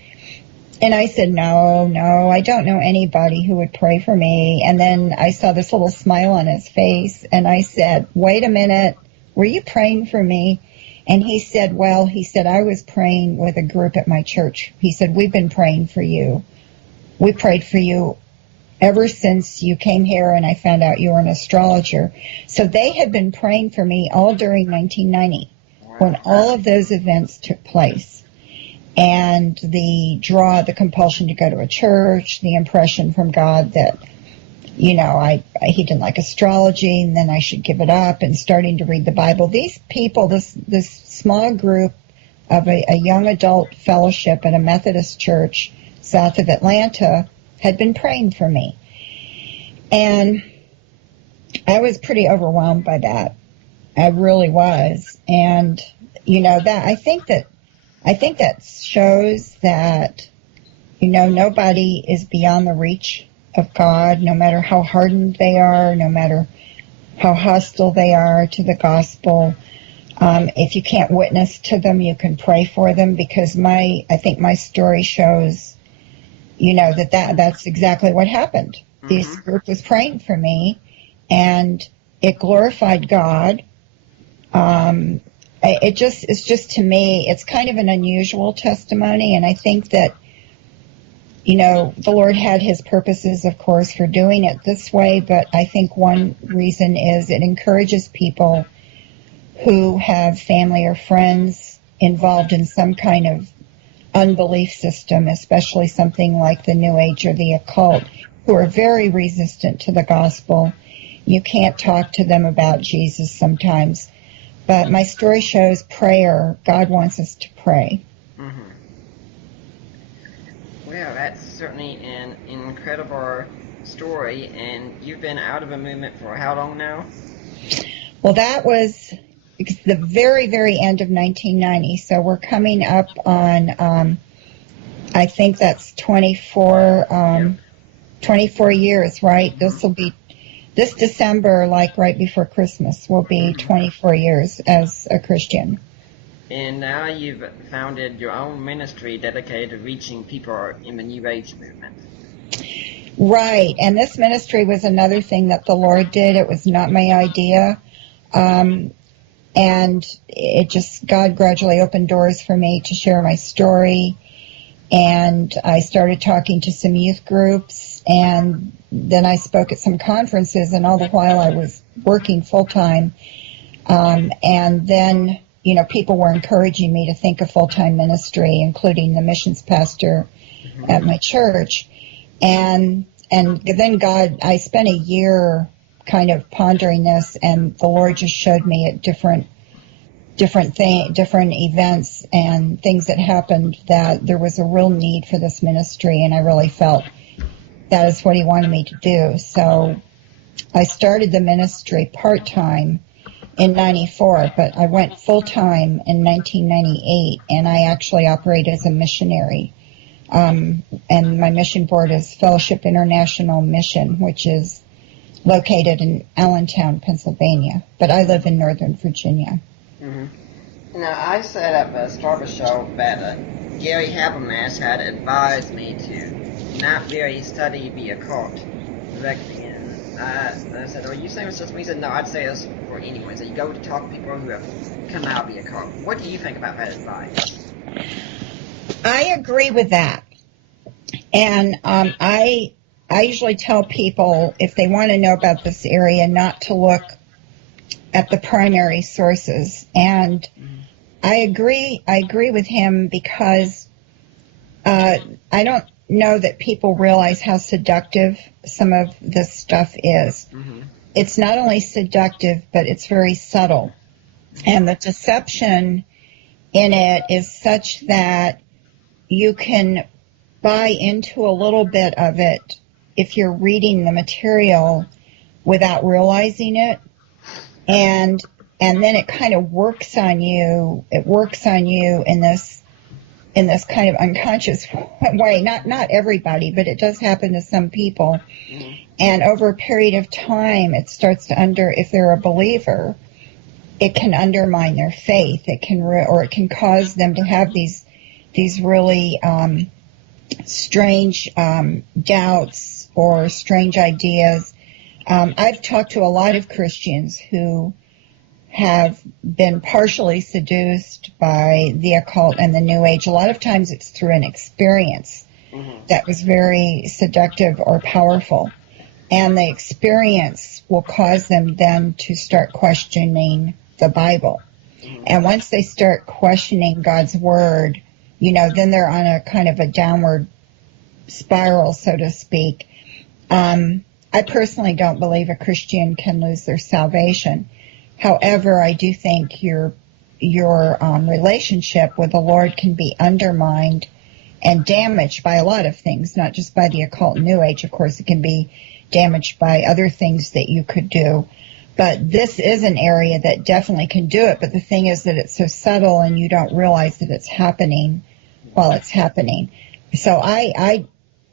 And I said, no, I don't know anybody who would pray for me. And then I saw this little smile on his face, and I said, wait a minute, were you praying for me? And he said, I was praying with a group at my church. He said, we've been praying for you. We prayed for you ever since you came here, and I found out you were an astrologer. So they had been praying for me all during 1990 when all of those events took place. And the compulsion to go to a church, the impression from God that, he didn't like astrology, and then I should give it up, and starting to read the Bible. These people, this small group of a young adult fellowship at a Methodist church south of Atlanta had been praying for me. And I was pretty overwhelmed by that. I really was. And, I think that shows that, nobody is beyond the reach of God, no matter how hardened they are, no matter how hostile they are to the gospel. If you can't witness to them, you can pray for them, because I think my story shows, that's exactly what happened. Mm-hmm. This group was praying for me, and it glorified God. It's just to me, it's kind of an unusual testimony, and I think that, the Lord had his purposes, of course, for doing it this way, but I think one reason is it encourages people who have family or friends involved in some kind of unbelief system, especially something like the New Age or the occult, who are very resistant to the gospel. You can't talk to them about Jesus sometimes. But my story shows prayer. God wants us to pray. Mm-hmm. Well, that's certainly an incredible story. And you've been out of a movement for how long now? Well, that was the very, very end of 1990. So we're coming up on, I think that's 24 years, right? Mm-hmm. This December, like right before Christmas, will be 24 years as a Christian. And now you've founded your own ministry dedicated to reaching people in the New Age movement. Right, and this ministry was another thing that the Lord did. It was not my idea. And God gradually opened doors for me to share my story. And I started talking to some youth groups, and then I spoke at some conferences, and all the while I was working full-time. And then, people were encouraging me to think of full-time ministry, including the missions pastor at my church. And then I spent a year kind of pondering this, and the Lord just showed me at different different events and things that happened, that there was a real need for this ministry, and I really felt that is what he wanted me to do. So I started the ministry part-time in 94, but I went full-time in 1998, and I actually operate as a missionary. And my mission board is Fellowship International Mission, which is located in Allentown, Pennsylvania, but I live in Northern Virginia. Mm-hmm. Now, I said at the start of the show that Gary Habermas had advised me to not really study the occult directly, and I said, are you saying it's just me? He said, no, I'd say it's for anyone. So you go to talk to people who have come out of the occult. What do you think about that advice? I agree with that. And I usually tell people, if they want to know about this area, not to look at the primary sources. And I agree with him, because I don't know that people realize how seductive some of this stuff is. Mm-hmm. It's not only seductive, but it's very subtle. And the deception in it is such that you can buy into a little bit of it if you're reading the material without realizing it, and then it kind of works on you. It works on you in this kind of unconscious way. Not everybody, but it does happen to some people. Mm-hmm. And over a period of time, it starts to if they're a believer, it can undermine their faith. It can cause them to have these really strange doubts or strange ideas. I've talked to a lot of Christians who have been partially seduced by the occult and the New Age. A lot of times it's through an experience that was very seductive or powerful. And the experience will cause them then to start questioning the Bible. And once they start questioning God's Word, then they're on a kind of a downward spiral, so to speak. I personally don't believe a Christian can lose their salvation. However, I do think your relationship with the Lord can be undermined and damaged by a lot of things, not just by the occult and New Age. Of course, it can be damaged by other things that you could do. But this is an area that definitely can do it. But the thing is that it's so subtle, and you don't realize that it's happening while it's happening. So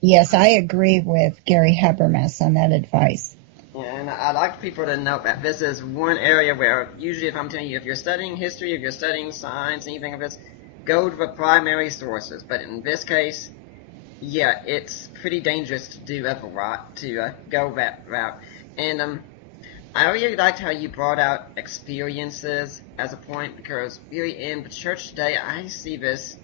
yes, I agree with Gary Habermas on that advice. Yeah, and I'd like people to know that this is one area where usually, if I'm telling you, if you're studying history, if you're studying science, anything of this, go to the primary sources. But in this case, yeah, it's pretty dangerous to do go that route. And I really liked how you brought out experiences as a point, because really in the church today, I see this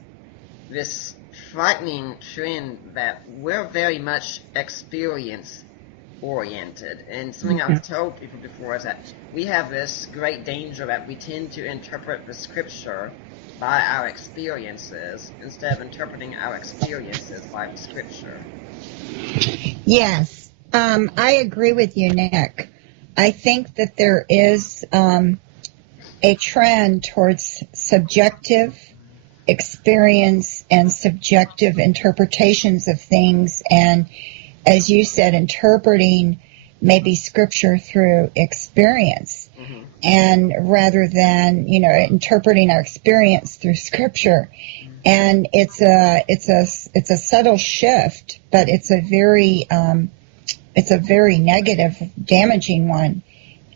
frightening trend that we're very much experience-oriented. And something I've told people before is that we have this great danger that we tend to interpret the Scripture by our experiences instead of interpreting our experiences by the Scripture. Yes, I agree with you, Nick. I think that there is a trend towards subjective experience and subjective interpretations of things, and as you said, interpreting maybe Scripture through experience, and rather than interpreting our experience through Scripture. And it's a subtle shift, but it's a very negative, damaging one.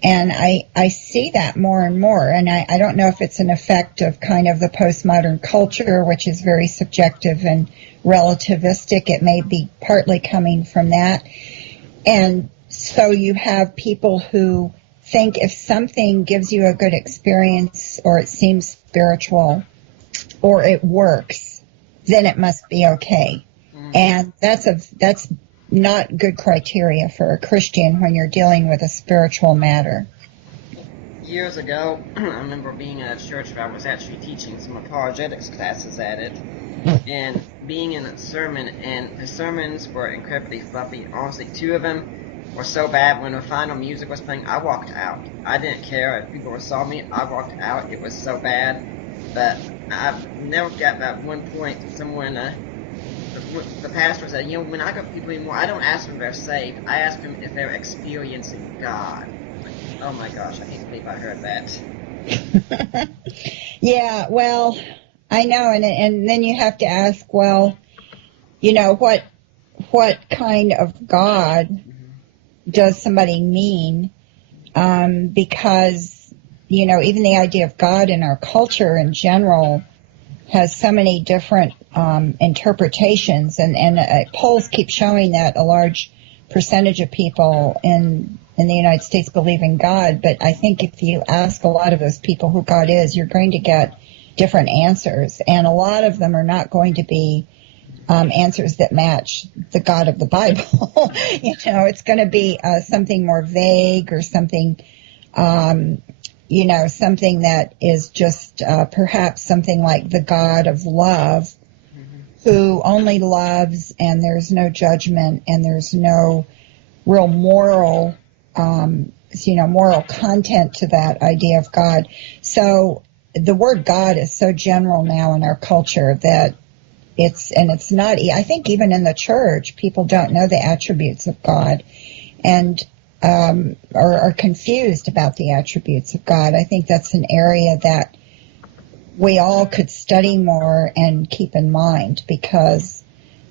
And I see that more and more. And I don't know if it's an effect of kind of the postmodern culture, which is very subjective and relativistic. It may be partly coming from that. And so you have people who think if something gives you a good experience, or it seems spiritual, or it works, then it must be okay. And that's not good criteria for a Christian when you're dealing with a spiritual matter. Years ago, I remember being in a church where I was actually teaching some apologetics classes at it, and being in a sermon, and the sermons were incredibly fluffy. Honestly, two of them, were so bad when the final music was playing, I walked out. I didn't care if people saw me. I walked out. It was so bad. But I've never got that one point someone, the pastor said, when I go to people anymore, I don't ask them if they're saved. I ask them if they're experiencing God. Like, oh my gosh, I can't believe I heard that. Yeah, well, I know, and then you have to ask, well, what kind of God does somebody mean? Because, even the idea of God in our culture in general has so many different interpretations, and polls keep showing that a large percentage of people in the United States believe in God, but I think if you ask a lot of those people who God is, you're going to get different answers, and a lot of them are not going to be answers that match the God of the Bible. It's going to be something more vague or something, something that is just perhaps something like the God of love, who only loves, and there's no judgment, and there's no real moral, moral content to that idea of God. So the word God is so general now in our culture that it's not, I think even in the church, people don't know the attributes of God and are confused about the attributes of God. I think that's an area that we all could study more and keep in mind, because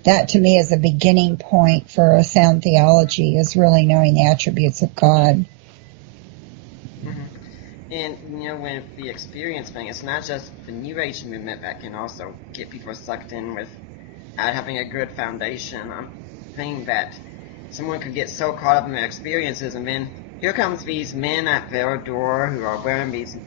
that to me is a beginning point for a sound theology, is really knowing the attributes of God. And, when the experience thing, it's not just the New Age movement that can also get people sucked in without having a good foundation. I'm thinking that someone could get so caught up in their experiences, and then here comes these men at their door who are wearing these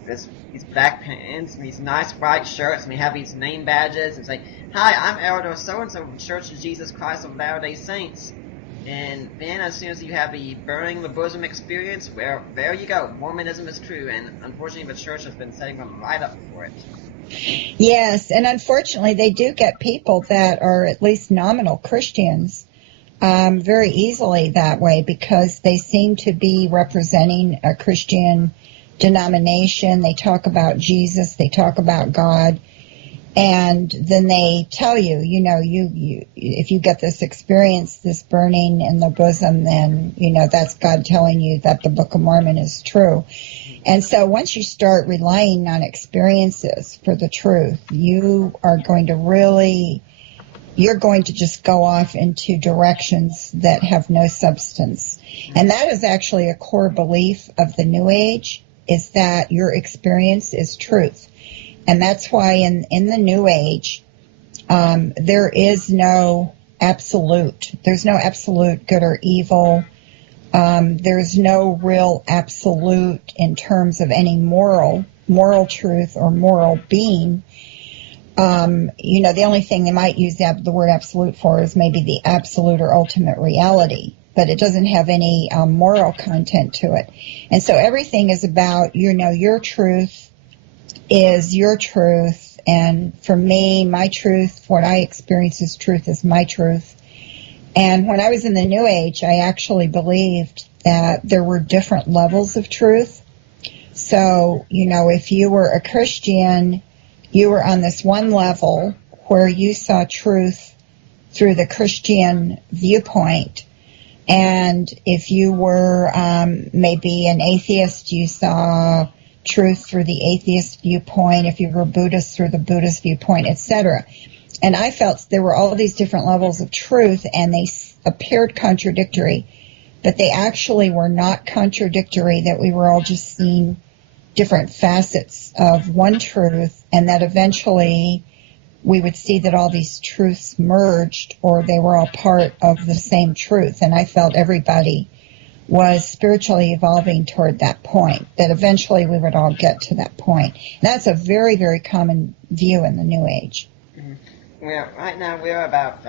black pants and these nice white shirts, and they have these name badges, and say, "Hi, I'm Elder so-and-so from Church of Jesus Christ of Latter-day Saints." And then as soon as you have the burning the bosom experience, well, there you go. Mormonism is true, and unfortunately the church has been setting them right up for it. Yes, and unfortunately they do get people that are at least nominal Christians very easily that way, because they seem to be representing a Christian denomination. They talk about Jesus, they talk about God, and then they tell you, you if you get this experience, this burning in the bosom, then, that's God telling you that the Book of Mormon is true. And so once you start relying on experiences for the truth, you're going to just go off into directions that have no substance. And that is actually a core belief of the New Age, is that your experience is truth. And that's why in the New Age, there is no absolute. There's no absolute good or evil. There's no real absolute in terms of any moral truth or moral being. The only thing they might use the word absolute for is maybe the absolute or ultimate reality, but it doesn't have any moral content to it. And so everything is about, your truth is your truth, and for me, my truth, what I experience as truth is my truth. And when I was in the New Age, I actually believed that there were different levels of truth. So, if you were a Christian, you were on this one level where you saw truth through the Christian viewpoint. And if you were maybe an atheist, you saw truth through the atheist viewpoint. If you were Buddhist, through the Buddhist viewpoint, etc. And I felt there were all these different levels of truth, and they appeared contradictory, but they actually were not contradictory, that we were all just seeing different facets of one truth, and that eventually we would see that all these truths merged, or they were all part of the same truth. And I felt everybody was spiritually evolving toward that point, that eventually we would all get to that point. And that's a very, very common view in the New Age. Well, right now we're about,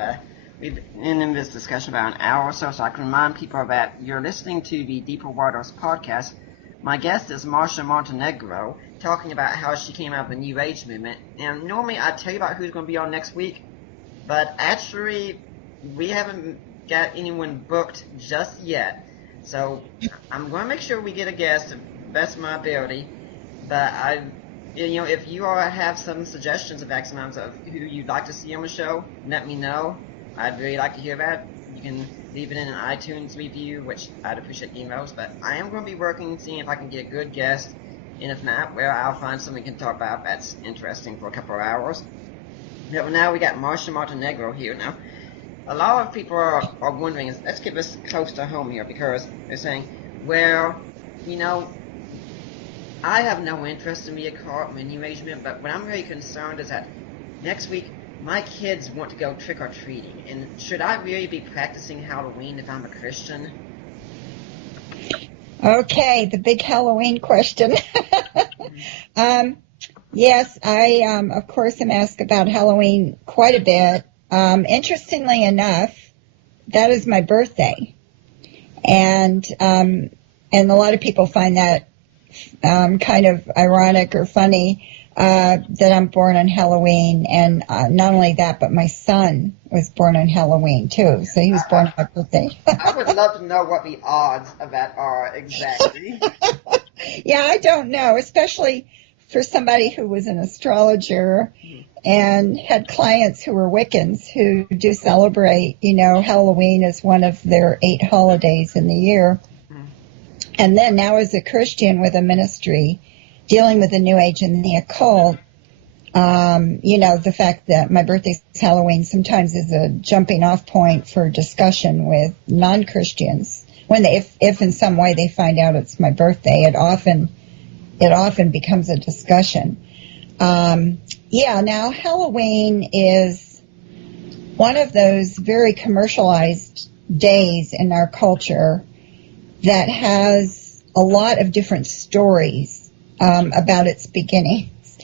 we've been in this discussion about an hour or so I can remind people that you're listening to the Deeper Waters podcast. My guest is Marcia Montenegro, talking about how she came out of the New Age movement. And normally I'd tell you about who's going to be on next week, but actually we haven't got anyone booked just yet. So I'm going to make sure we get a guest to the best of my ability. But if you all have some suggestions of X-Moms of who you'd like to see on the show, let me know. I'd really like to hear that. You can leave it in an iTunes review, which I'd appreciate emails. But I am going to be working, seeing if I can get a good guest. And if not, well, I'll find something we can talk about that's interesting for a couple of hours. Now we got Marcia Montenegro here now. A lot of people are wondering, let's get this close to home here, because they're saying, well, I have no interest in being caught in any arrangement, but what I'm really concerned is that next week my kids want to go trick-or-treating, and should I really be practicing Halloween if I'm a Christian? Okay, the big Halloween question. Yes, I, of course, am asked about Halloween quite a bit. Interestingly enough, that is my birthday, and a lot of people find that kind of ironic or funny that I'm born on Halloween, and not only that, but my son was born on Halloween too, so he was born on my birthday. I would love to know what the odds of that are exactly. Yeah, I don't know, especially for somebody who was an astrologer and had clients who were Wiccans who do celebrate, Halloween as one of their 8 holidays in the year. And then now as a Christian with a ministry dealing with the New Age and the occult, the fact that my birthday's Halloween sometimes is a jumping off point for discussion with non-Christians. When if in some way they find out it's my birthday, it often becomes a discussion. Now Halloween is one of those very commercialized days in our culture that has a lot of different stories about its beginnings.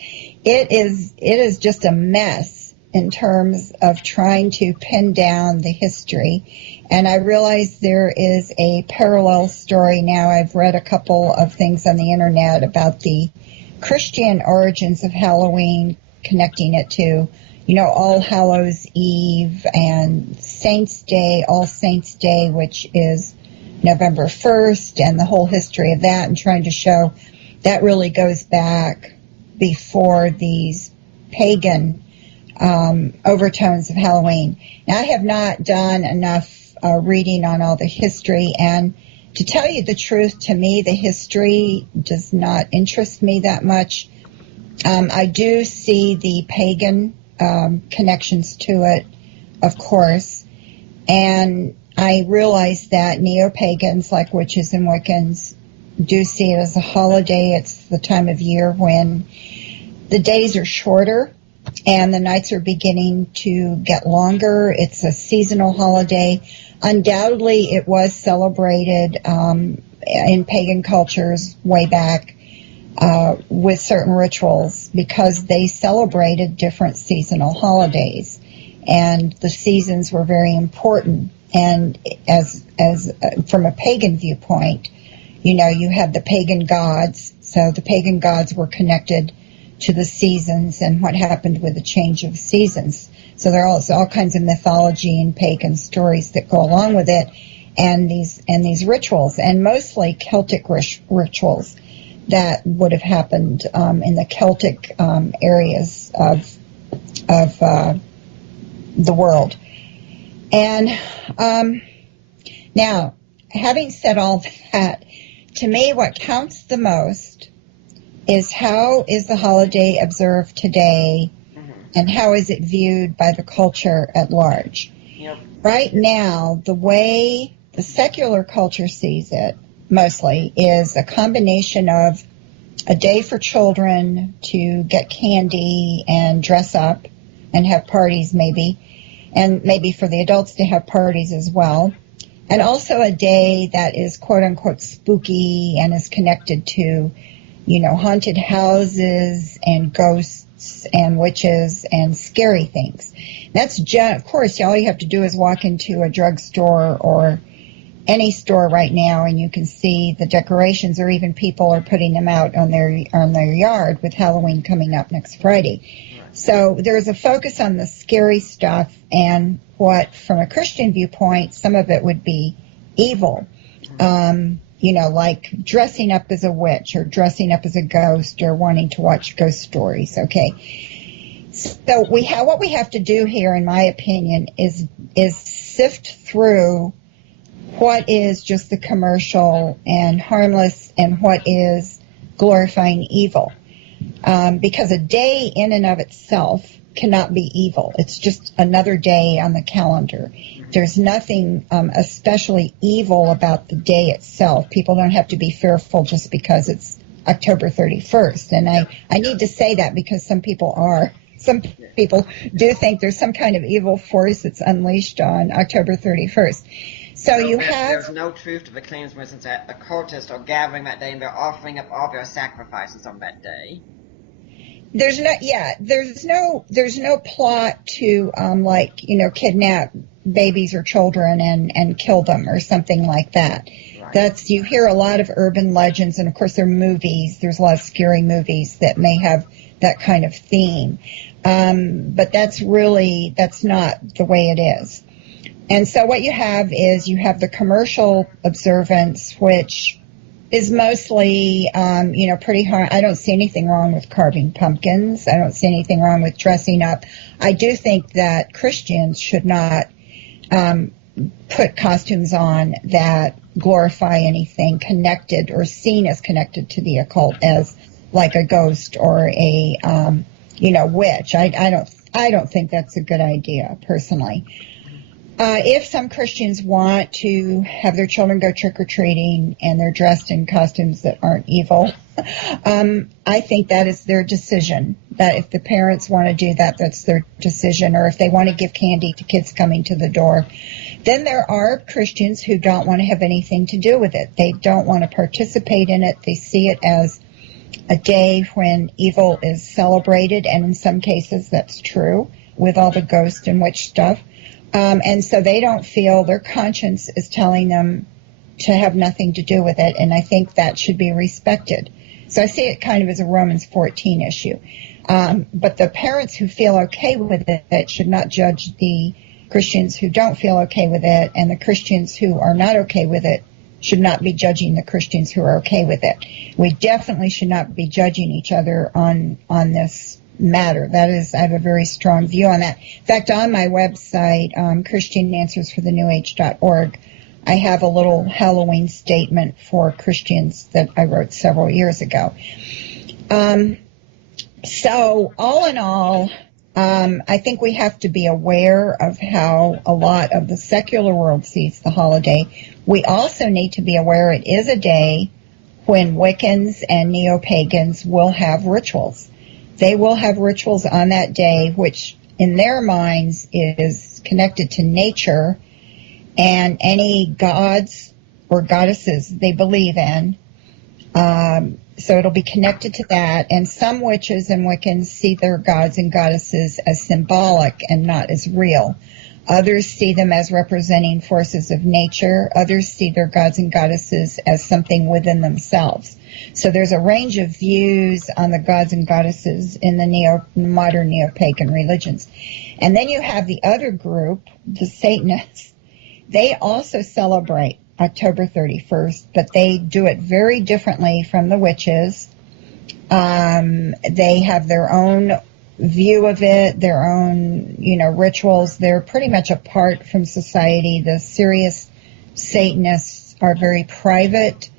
It is just a mess in terms of trying to pin down the history. And I realize there is a parallel story now. I've read a couple of things on the internet about the Christian origins of Halloween, connecting it to, All Hallows Eve and Saints Day, All Saints Day, which is November 1st, and the whole history of that, and trying to show that really goes back before these pagan overtones of Halloween. Now, I have not done enough reading on all the history, and to tell you the truth, to me, the history does not interest me that much. I do see the pagan connections to it, of course, and I realize that neo-pagans like witches and Wiccans do see it as a holiday. It's the time of year when the days are shorter and the nights are beginning to get longer. It's a seasonal holiday. Undoubtedly, it was celebrated in pagan cultures way back with certain rituals because they celebrated different seasonal holidays, and the seasons were very important. And as from a pagan viewpoint, you have the pagan gods. So the pagan gods were connected to the seasons and what happened with the change of seasons. So there are all kinds of mythology and pagan stories that go along with it, and these rituals, and mostly Celtic rituals that would have happened in the Celtic areas of the world. And now, having said all that, to me, what counts the most is how is the holiday observed today, and how is it viewed by the culture at large. Yep. Right now, the way the secular culture sees it, mostly, is a combination of a day for children to get candy and dress up and have parties maybe, and maybe for the adults to have parties as well. And also a day that is quote-unquote spooky and is connected to, haunted houses and ghosts and witches and scary things. That's of course, all you have to do is walk into a drugstore or any store right now, and you can see the decorations, or even people are putting them out on their yard with Halloween coming up next Friday. So there's a focus on the scary stuff, and what, from a Christian viewpoint, some of it would be evil. Like dressing up as a witch or dressing up as a ghost or wanting to watch ghost stories. Okay. So what we have to do here, in my opinion, is sift through what is just the commercial and harmless and what is glorifying evil. Because a day in and of itself cannot be evil. It's just another day on the calendar. There's nothing especially evil about the day itself. People don't have to be fearful just because it's October 31st. And I need to say that because some people do think there's some kind of evil force that's unleashed on October 31st. So there's no truth to the claims, for instance, that the cultists are gathering that day and they're offering up all their sacrifices on that day. There's no plot to kidnap babies or children and kill them or something like that. Right. You hear a lot of urban legends, and of course there are movies. There's a lot of scary movies that may have that kind of theme. But that's not the way it is. And so what you have is the commercial observance, which is mostly, pretty hard. I don't see anything wrong with carving pumpkins. I don't see anything wrong with dressing up. I do think that Christians should not put costumes on that glorify anything connected or seen as connected to the occult, as like a ghost or a witch. I don't think that's a good idea, personally. If some Christians want to have their children go trick-or-treating and they're dressed in costumes that aren't evil, I think that is their decision. That if the parents want to do that, that's their decision. Or if they want to give candy to kids coming to the door. Then there are Christians who don't want to have anything to do with it. They don't want to participate in it. They see it as a day when evil is celebrated, and in some cases that's true with all the ghost and witch stuff. And so they don't feel, their conscience is telling them to have nothing to do with it, and I think that should be respected. So I see it kind of as a Romans 14 issue. But the parents who feel okay with it should not judge the Christians who don't feel okay with it, and the Christians who are not okay with it should not be judging the Christians who are okay with it. We definitely should not be judging each other on this matter. That is, I have a very strong view on that. In fact, on my website, ChristianAnswersForTheNewAge.org, I have a little Halloween statement for Christians that I wrote several years ago. So all in all, I think we have to be aware of how a lot of the secular world sees the holiday. We also need to be aware it is a day when Wiccans and neo-pagans will have rituals. They will have rituals on that day, which in their minds is connected to nature and any gods or goddesses they believe in. So it'll be connected to that. And some witches and Wiccans see their gods and goddesses as symbolic and not as real. Others see them as representing forces of nature. Others see their gods and goddesses as something within themselves. So there's a range of views on the gods and goddesses in the modern neo-pagan religions. And then you have the other group, the Satanists. They also celebrate October 31st, but they do it very differently from the witches. They have their own view of it, their own, rituals. They're pretty much apart from society. The serious Satanists are very private,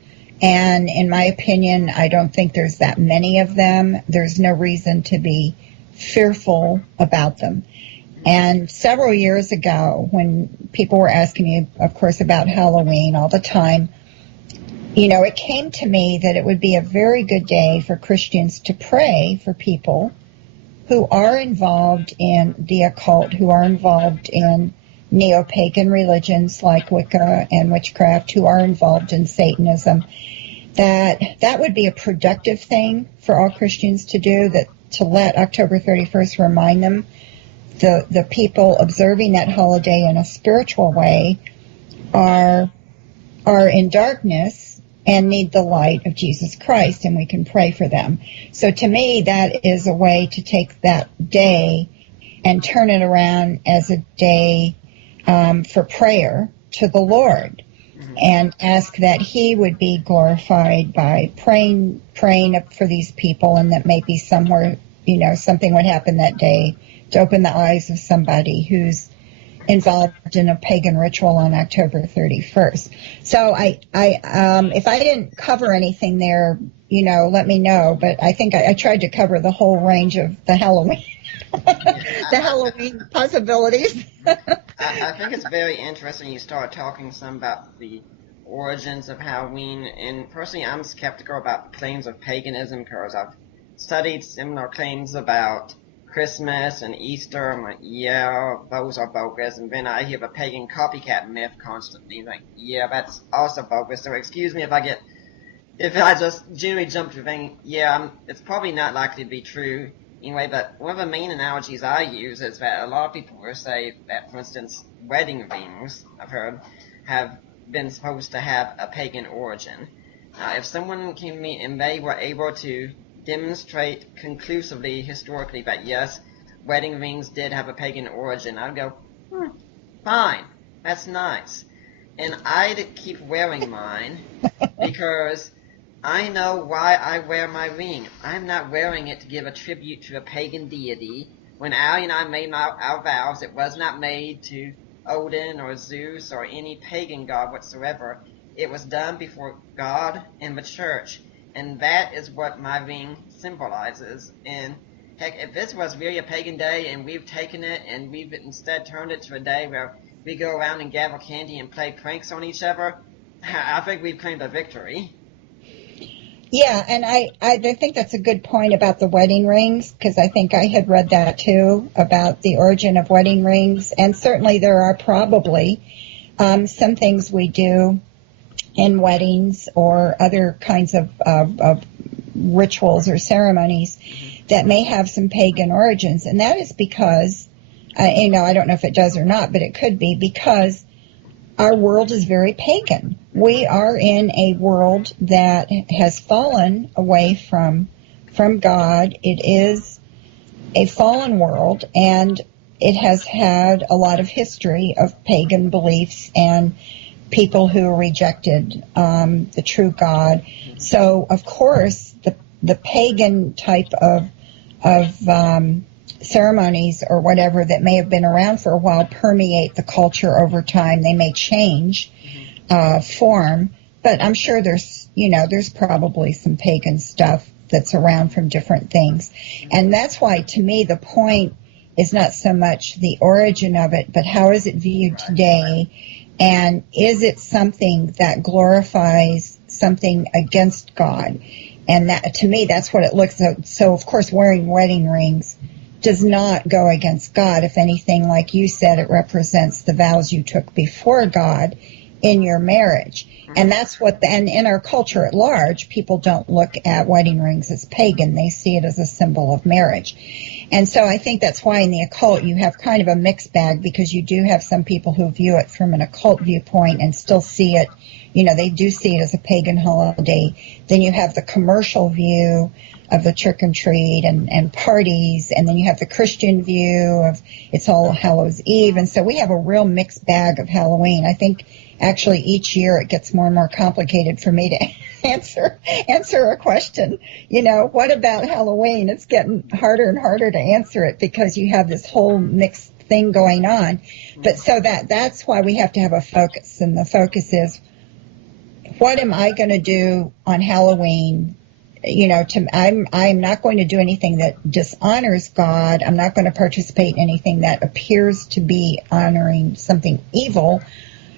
and in my opinion, I don't think there's that many of them. There's no reason to be fearful about them. And several years ago, when people were asking me, of course, about Halloween all the time, it came to me that it would be a very good day for Christians to pray for people who are involved in the occult, who are involved in neo-pagan religions like Wicca and witchcraft, who are involved in Satanism. That would be a productive thing for all Christians to do, that to let October 31st remind them the people observing that holiday in a spiritual way are in darkness and need the light of Jesus Christ, and we can pray for them. So to me, that is a way to take that day and turn it around as a day for prayer to the Lord. and ask that he would be glorified by praying up for these people, and that maybe somewhere, something would happen that day to open the eyes of somebody who's involved in a pagan ritual on October 31st. So if I didn't cover anything there, let me know. But I think I tried to cover the whole range of the Halloween, the Halloween possibilities. I think it's very interesting you start talking some about the origins of Halloween, and personally I'm skeptical about claims of paganism because I've studied similar claims about Christmas and Easter. I'm like, yeah, those are bogus. And then I hear the pagan copycat myth constantly, like, yeah, that's also bogus. So excuse me if I just genuinely jump to thinking, yeah, it's probably not likely to be true anyway. But one of the main analogies I use is that a lot of people will say that, for instance, wedding rings, I've heard, have been supposed to have a pagan origin. Now, if someone came to me and they were able to demonstrate conclusively, historically, that yes, wedding rings did have a pagan origin, I'd go, fine, that's nice. And I'd keep wearing mine because I know why I wear my ring. I'm not wearing it to give a tribute to a pagan deity. When Allie and I made our vows, it was not made to Odin or Zeus or any pagan god whatsoever. It was done before God and the church. And that is what my ring symbolizes. And heck, if this was really a pagan day and we've taken it and we've instead turned it to a day where we go around and gather candy and play pranks on each other, I think we've claimed a victory. Yeah, and I think that's a good point about the wedding rings, because I think I had read that too, about the origin of wedding rings. And certainly there are probably some things we do in weddings or other kinds of rituals or ceremonies that may have some pagan origins. And that is because, I don't know if it does or not, but it could be because our world is very pagan. We are in a world that has fallen away from God. It is a fallen world, and it has had a lot of history of pagan beliefs and people who rejected the true God. So, of course, the pagan type of ceremonies or whatever that may have been around for a while permeate the culture over time. They may change form, but I'm sure there's probably some pagan stuff that's around from different things. And that's why, to me, the point is not so much the origin of it, but how is it viewed today? And is it something that glorifies something against God? And that, to me, that's what it looks like. So, of course, wearing wedding rings does not go against God. If anything, like you said, it represents the vows you took before God in your marriage. And that's and in our culture at large, people don't look at wedding rings as pagan. They see it as a symbol of marriage. And so I think that's why in the occult you have kind of a mixed bag, because you do have some people who view it from an occult viewpoint and still see it, they do see it as a pagan holiday. Then you have the commercial view of the trick and treat and parties, and then you have the Christian view of it's All Hallows Eve. And so we have a real mixed bag of Halloween. I think actually each year it gets more and more complicated for me to answer a question. What about Halloween? It's getting harder and harder to answer it because you have this whole mixed thing going on. But so that's why we have to have a focus, and the focus is, what am I going to do on Halloween? I'm not going to do anything that dishonors God. I'm not going to participate in anything that appears to be honoring something evil.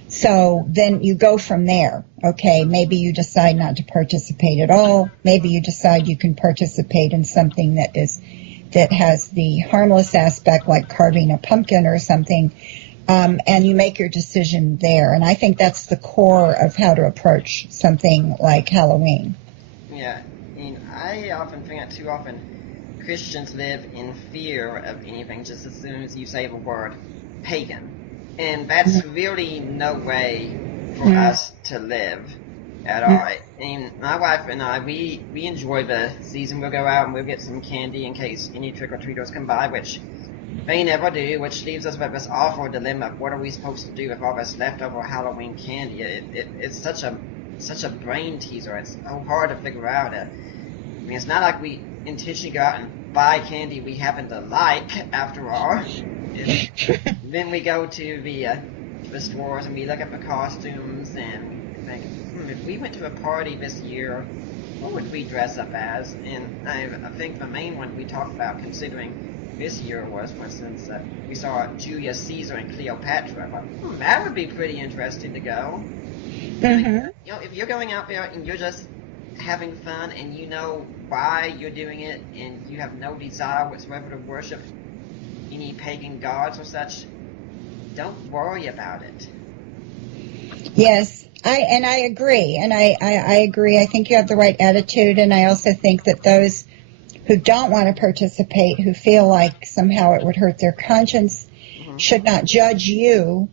So then you go from there. Okay, maybe you decide not to participate at all. Maybe you decide you can participate in something that has the harmless aspect, like carving a pumpkin or something, and you make your decision there. And I think that's the core of how to approach something like Halloween. Yeah, I often think that too often Christians live in fear of anything just as soon as you say the word pagan. And that's really no way for us to live at all. My wife and I, we enjoy the season. We'll go out and we'll get some candy in case any trick-or-treaters come by, which They never do, which leaves us with this awful dilemma of what are we supposed to do with all this leftover Halloween candy. It's such a brain teaser. It's so hard to figure out. I mean, it's not like we intentionally go out and buy candy we happen to like, after all. Then we go to the stores and we look at the costumes and think, if we went to a party this year, what would we dress up as? And I think the main one we talked about considering this year was, for instance, we saw Julius Caesar and Cleopatra. I thought, that would be pretty interesting to go. Mm-hmm. You know, if you're going out there and you're just having fun and you know why you're doing it and you have no desire whatsoever to worship any pagan gods or such, don't worry about it. Yes, I agree, and I agree. I think you have the right attitude, and I also think that those who don't want to participate, who feel like somehow it would hurt their conscience, should not judge you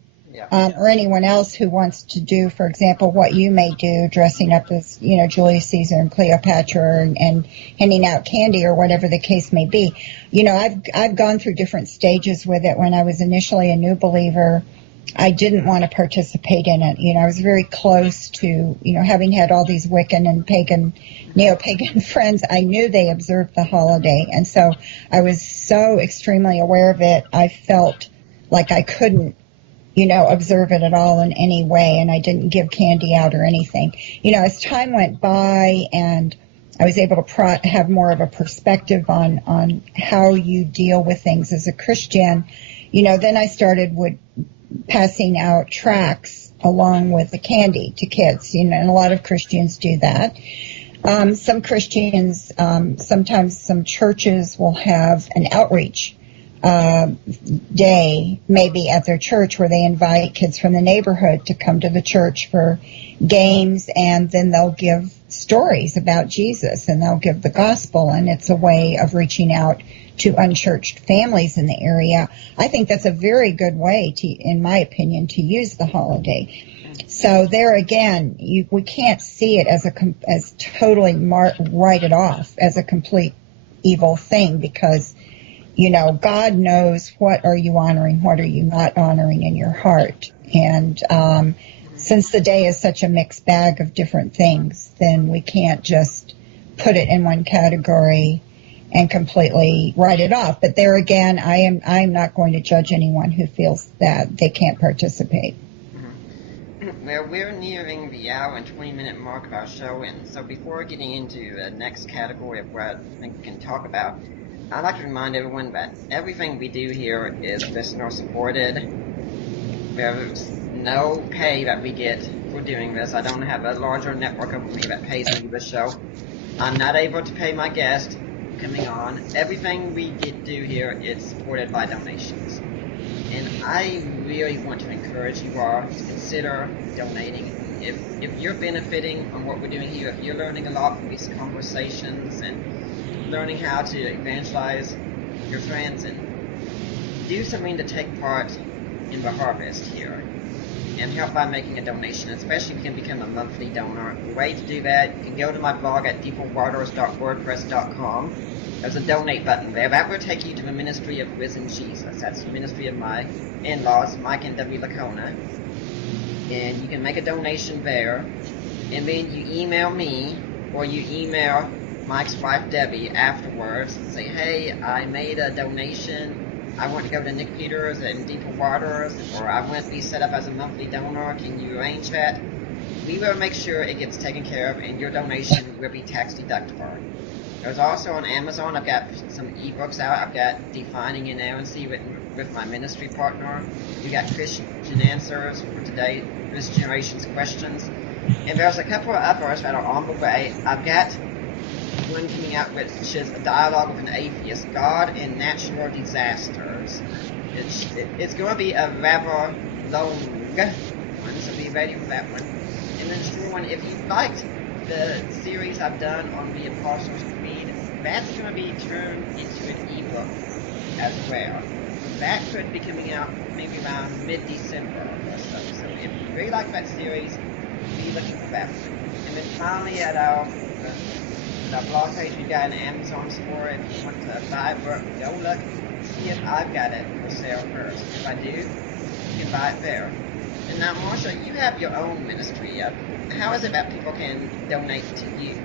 or anyone else who wants to do, for example, what you may do, dressing up as, Julius Caesar and Cleopatra and handing out candy or whatever the case may be. I've gone through different stages with it. When I was initially a new believer, I didn't want to participate in it. I was very close to, having had all these Wiccan and neo-pagan friends. I knew they observed the holiday, and so I was so extremely aware of it. I felt like I couldn't, observe it at all in any way, and I didn't give candy out or anything. As time went by and I was able to have more of a perspective on how you deal with things as a Christian, then I started passing out tracts along with the candy to kids, and a lot of Christians do that. Some Christians, sometimes some churches will have an outreach day, maybe at their church, where they invite kids from the neighborhood to come to the church for games, and then they'll give stories about Jesus, and they'll give the gospel, and it's a way of reaching out to unchurched families in the area. I think that's a very good way, in my opinion, to use the holiday. So there again, we can't see it as totally write it off as a complete evil thing, because God knows what are you honoring, what are you not honoring in your heart. And since the day is such a mixed bag of different things, then we can't just put it in one category and completely write it off. But there again, I'm not going to judge anyone who feels that they can't participate. Well, we're nearing the hour and 20-minute mark of our show, and so before getting into the next category of what I think we can talk about, I'd like to remind everyone that everything we do here is listener-supported. There's no pay that we get for doing this. I don't have a larger network of me that pays me this show. I'm not able to pay my guest coming on. Everything we do here is supported by donations. And I really want to encourage you all to consider donating. If you're benefiting from what we're doing here, if you're learning a lot from these conversations and learning how to evangelize your friends and do something to take part in the harvest here and help by making a donation, especially if you can become a monthly donor. The way to do that, you can go to my blog at deeperwaters.wordpress.com. There's a donate button there. That will take you to the ministry of Risen Jesus. That's the ministry of my in-laws, Mike and W. Lacona. And you can make a donation there. And then you email me, or you email Mike's wife, Debbie, afterwards and say, hey, I made a donation. I want to go to Nick Peters and Deeper Waters, or I want to be set up as a monthly donor. Can you arrange that? We will make sure it gets taken care of, and your donation will be tax deductible. There's also on Amazon, I've got some ebooks out. I've got Defining Inerrancy written with my ministry partner. You got Christian Answers for today, this generation's questions. And there's a couple of others that are on the way. I've got one coming out which is a dialogue with an atheist, God and Natural Disasters. It's going to be a rather long one, so be ready for that one. And then the short one, if you liked the series I've done on the Apostles' Creed, that's going to be turned into an ebook as well. That could be coming out maybe around mid-December or so. So if you really like that series, be looking for that. And then finally at our our blog page. We've got an Amazon store. If you want to buy a book, go look, see if I've got it for sale first. If I do, you can buy it there. And now, Marcia, you have your own ministry. How is it that people can donate to you?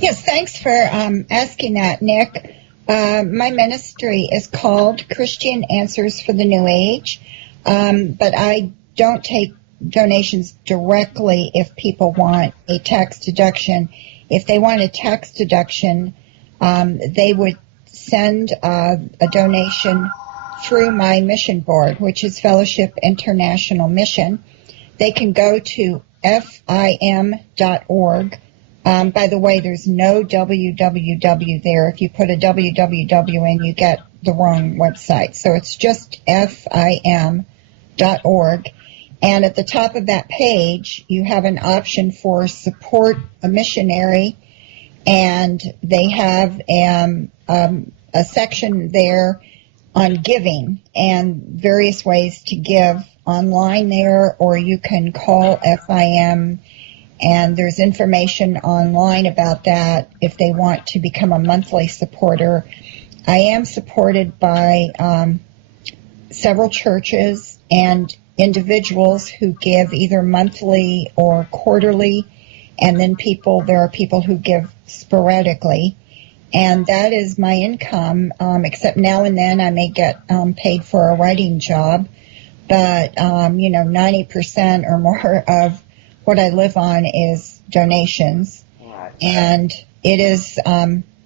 Yes, thanks for asking that, Nick. My ministry is called Christian Answers for the New Age, but I don't take donations directly if people want a tax deduction. If they want a tax deduction, they would send a donation through my mission board, which is Fellowship International Mission. They can go to fim.org. By the way, there's no www there. If you put a www in, you get the wrong website. So it's just fim.org. And at the top of that page, you have an option for support a missionary, and they have a section there on giving and various ways to give online there, or you can call FIM, and there's information online about that if they want to become a monthly supporter. I am supported by several churches and individuals who give either monthly or quarterly, and then there are people who give sporadically, and that is my income, except now and then I may get paid for a writing job, but 90% or more of what I live on is donations, Right. and it is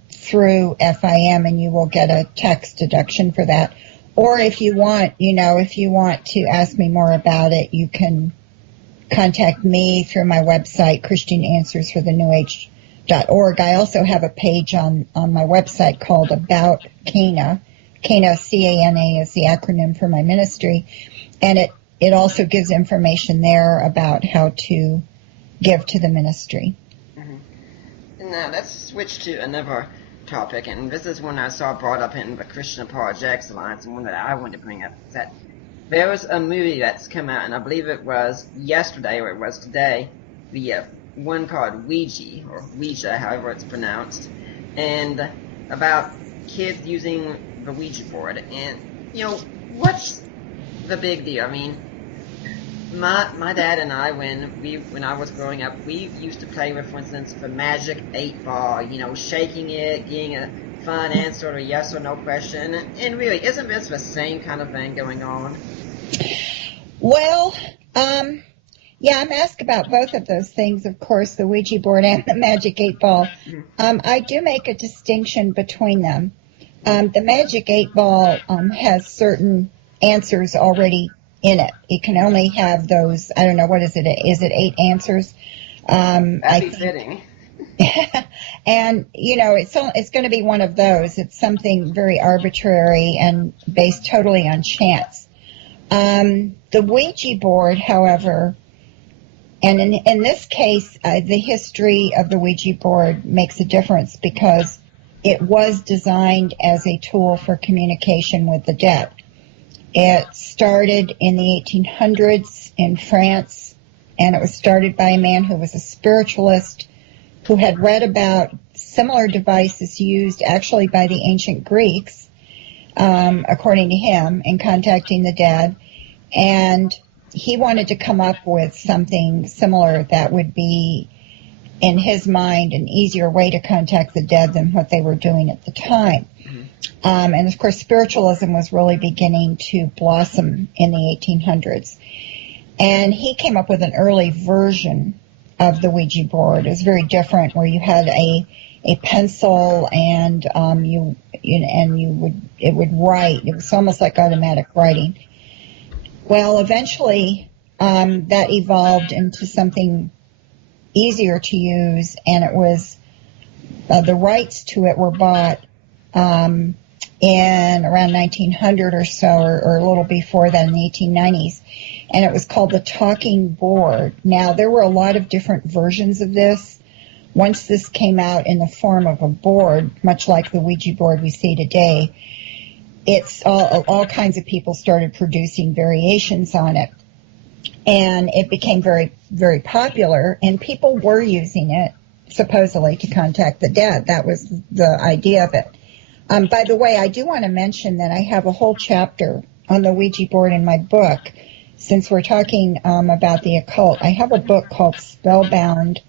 through FIM, and you will get a tax deduction for that. Or if you want to ask me more about it, you can contact me through my website, ChristianAnswersForTheNewAge.org. I also have a page on my website called About Cana. Cana, C-A-N-A, is the acronym for my ministry. And it also gives information there about how to give to the ministry. Mm-hmm. Now, let's switch to another topic, and this is one I saw brought up in the Christian Apologetics Alliance, and one that I wanted to bring up, is that there was a movie that's come out, and I believe it was yesterday or it was today, the one called Ouija, however it's pronounced, and about kids using the Ouija board. And, what's the big deal? I mean, my dad and I, when I was growing up, we used to play with, for instance, the Magic 8 Ball, shaking it, getting a fun answer or a yes or no question. And really, isn't this the same kind of thing going on? Well, yeah, I'm asked about both of those things, of course, the Ouija board and the Magic 8 Ball. I do make a distinction between them. The Magic 8 Ball has certain answers already in it. It can only have those, I don't know, what is it? Is it 8 answers? That'd be fitting. And, it's going to be one of those. It's something very arbitrary and based totally on chance. The Ouija board, however, and in this case, the history of the Ouija board makes a difference because it was designed as a tool for communication with the dead. It started in the 1800s in France, and it was started by a man who was a spiritualist who had read about similar devices used actually by the ancient Greeks, according to him, in contacting the dead. And he wanted to come up with something similar that would be, in his mind, an easier way to contact the dead than what they were doing at the time. And of course, spiritualism was really beginning to blossom in the 1800s. And he came up with an early version of the Ouija board. It was very different, where you had a pencil and it would write. It was almost like automatic writing. Well, eventually that evolved into something easier to use, and it was the rights to it were bought in around 1900 or so, or a little before that, in the 1890s, and it was called the talking board. Now, there were a lot of different versions of this. Once this came out in the form of a board, much like the Ouija board we see today, it's all kinds of people started producing variations on it, and it became very, very popular, and people were using it supposedly to contact the dead. That was the idea of it. By the way, I do want to mention that I have a whole chapter on the Ouija board in my book. Since we're talking about the occult, I have a book called Spellbound,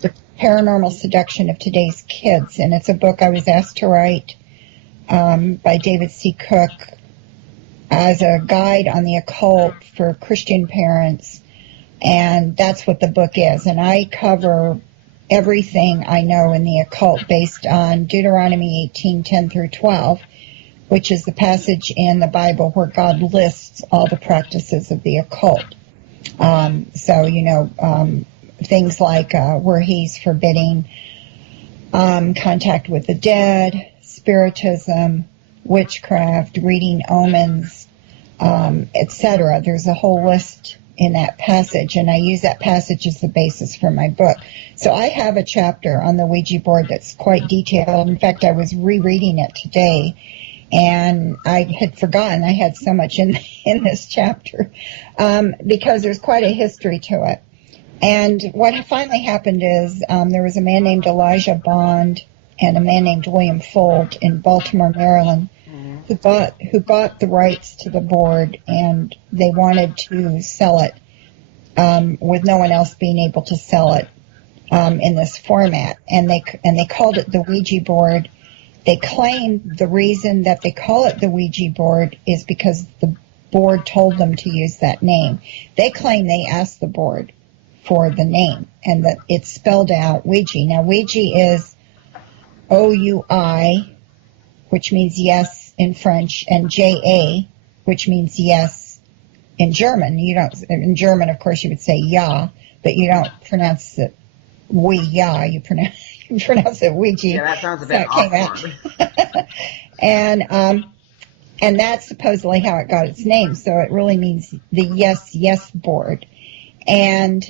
The Paranormal Seduction of Today's Kids, and it's a book I was asked to write by David C. Cook as a guide on the occult for Christian parents, and that's what the book is. And I cover everything I know in the occult based on Deuteronomy 18:10 through 12, which is the passage in the Bible where God lists all the practices of the occult. Things like where he's forbidding contact with the dead, spiritism, witchcraft, reading omens, etc. There's a whole list in that passage, and I use that passage as the basis for my book. So I have a chapter on the Ouija board that's quite detailed. In fact, I was rereading it today, and I had forgotten I had so much in this chapter because there's quite a history to it. And what finally happened is there was a man named Elijah Bond and a man named William Fuld in Baltimore, Maryland, who bought the rights to the board, and they wanted to sell it with no one else being able to sell it in this format. And they called it the Ouija board. They claim the reason that they call it the Ouija board is because the board told them to use that name. They claim they asked the board for the name, and that it's spelled out Ouija. Now, Ouija is O-U-I, which means yes in French, and J-A, which means yes in German. In German, of course, you would say ja, but you don't pronounce it ja, you pronounce it Ouija. Yeah, that sounds a bit awkward. And that's supposedly how it got its name, so it really means the yes board. And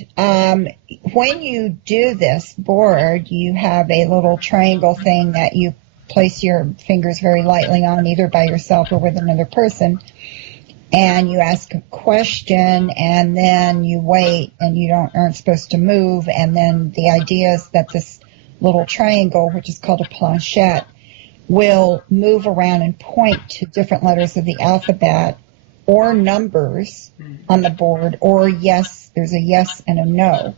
when you do this board, you have a little triangle thing that you place your fingers very lightly on, either by yourself or with another person, and you ask a question, and then you wait, and you aren't supposed to move, and then the idea is that this little triangle, which is called a planchette, will move around and point to different letters of the alphabet or numbers on the board, or yes, there's a yes and a no.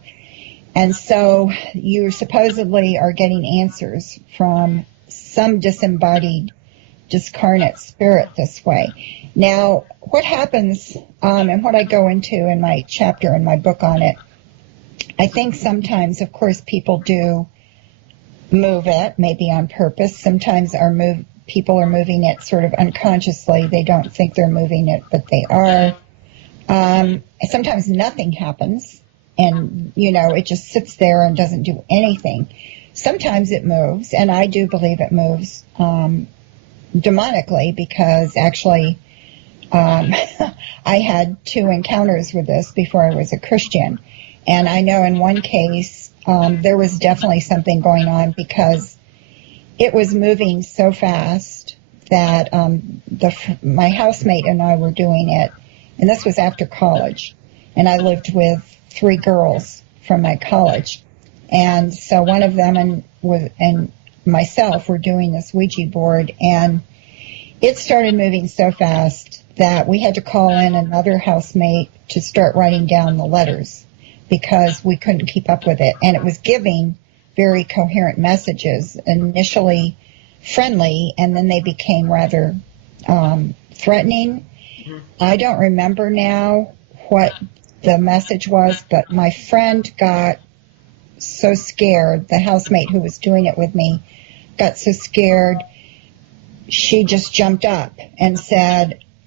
And so you supposedly are getting answers from some disembodied, discarnate spirit this way. Now, what happens, and what I go into in my chapter in my book on it, I think sometimes, of course, people do move it, maybe on purpose. Sometimes people are moving it sort of unconsciously. They don't think they're moving it, but they are. Sometimes nothing happens, and, it just sits there and doesn't do anything. Sometimes it moves, and I do believe it moves demonically, because actually I had 2 encounters with this before I was a Christian. And I know in one case there was definitely something going on, because it was moving so fast that my housemate and I were doing it, and this was after college, and I lived with 3 girls from my college, and so one of them and myself were doing this Ouija board, and it started moving so fast that we had to call in another housemate to start writing down the letters, because we couldn't keep up with it, and it was giving very coherent messages, initially friendly, and then they became rather threatening. I don't remember now what the message was, but my friend got so scared, the housemate who was doing it with me got so scared, she just jumped up and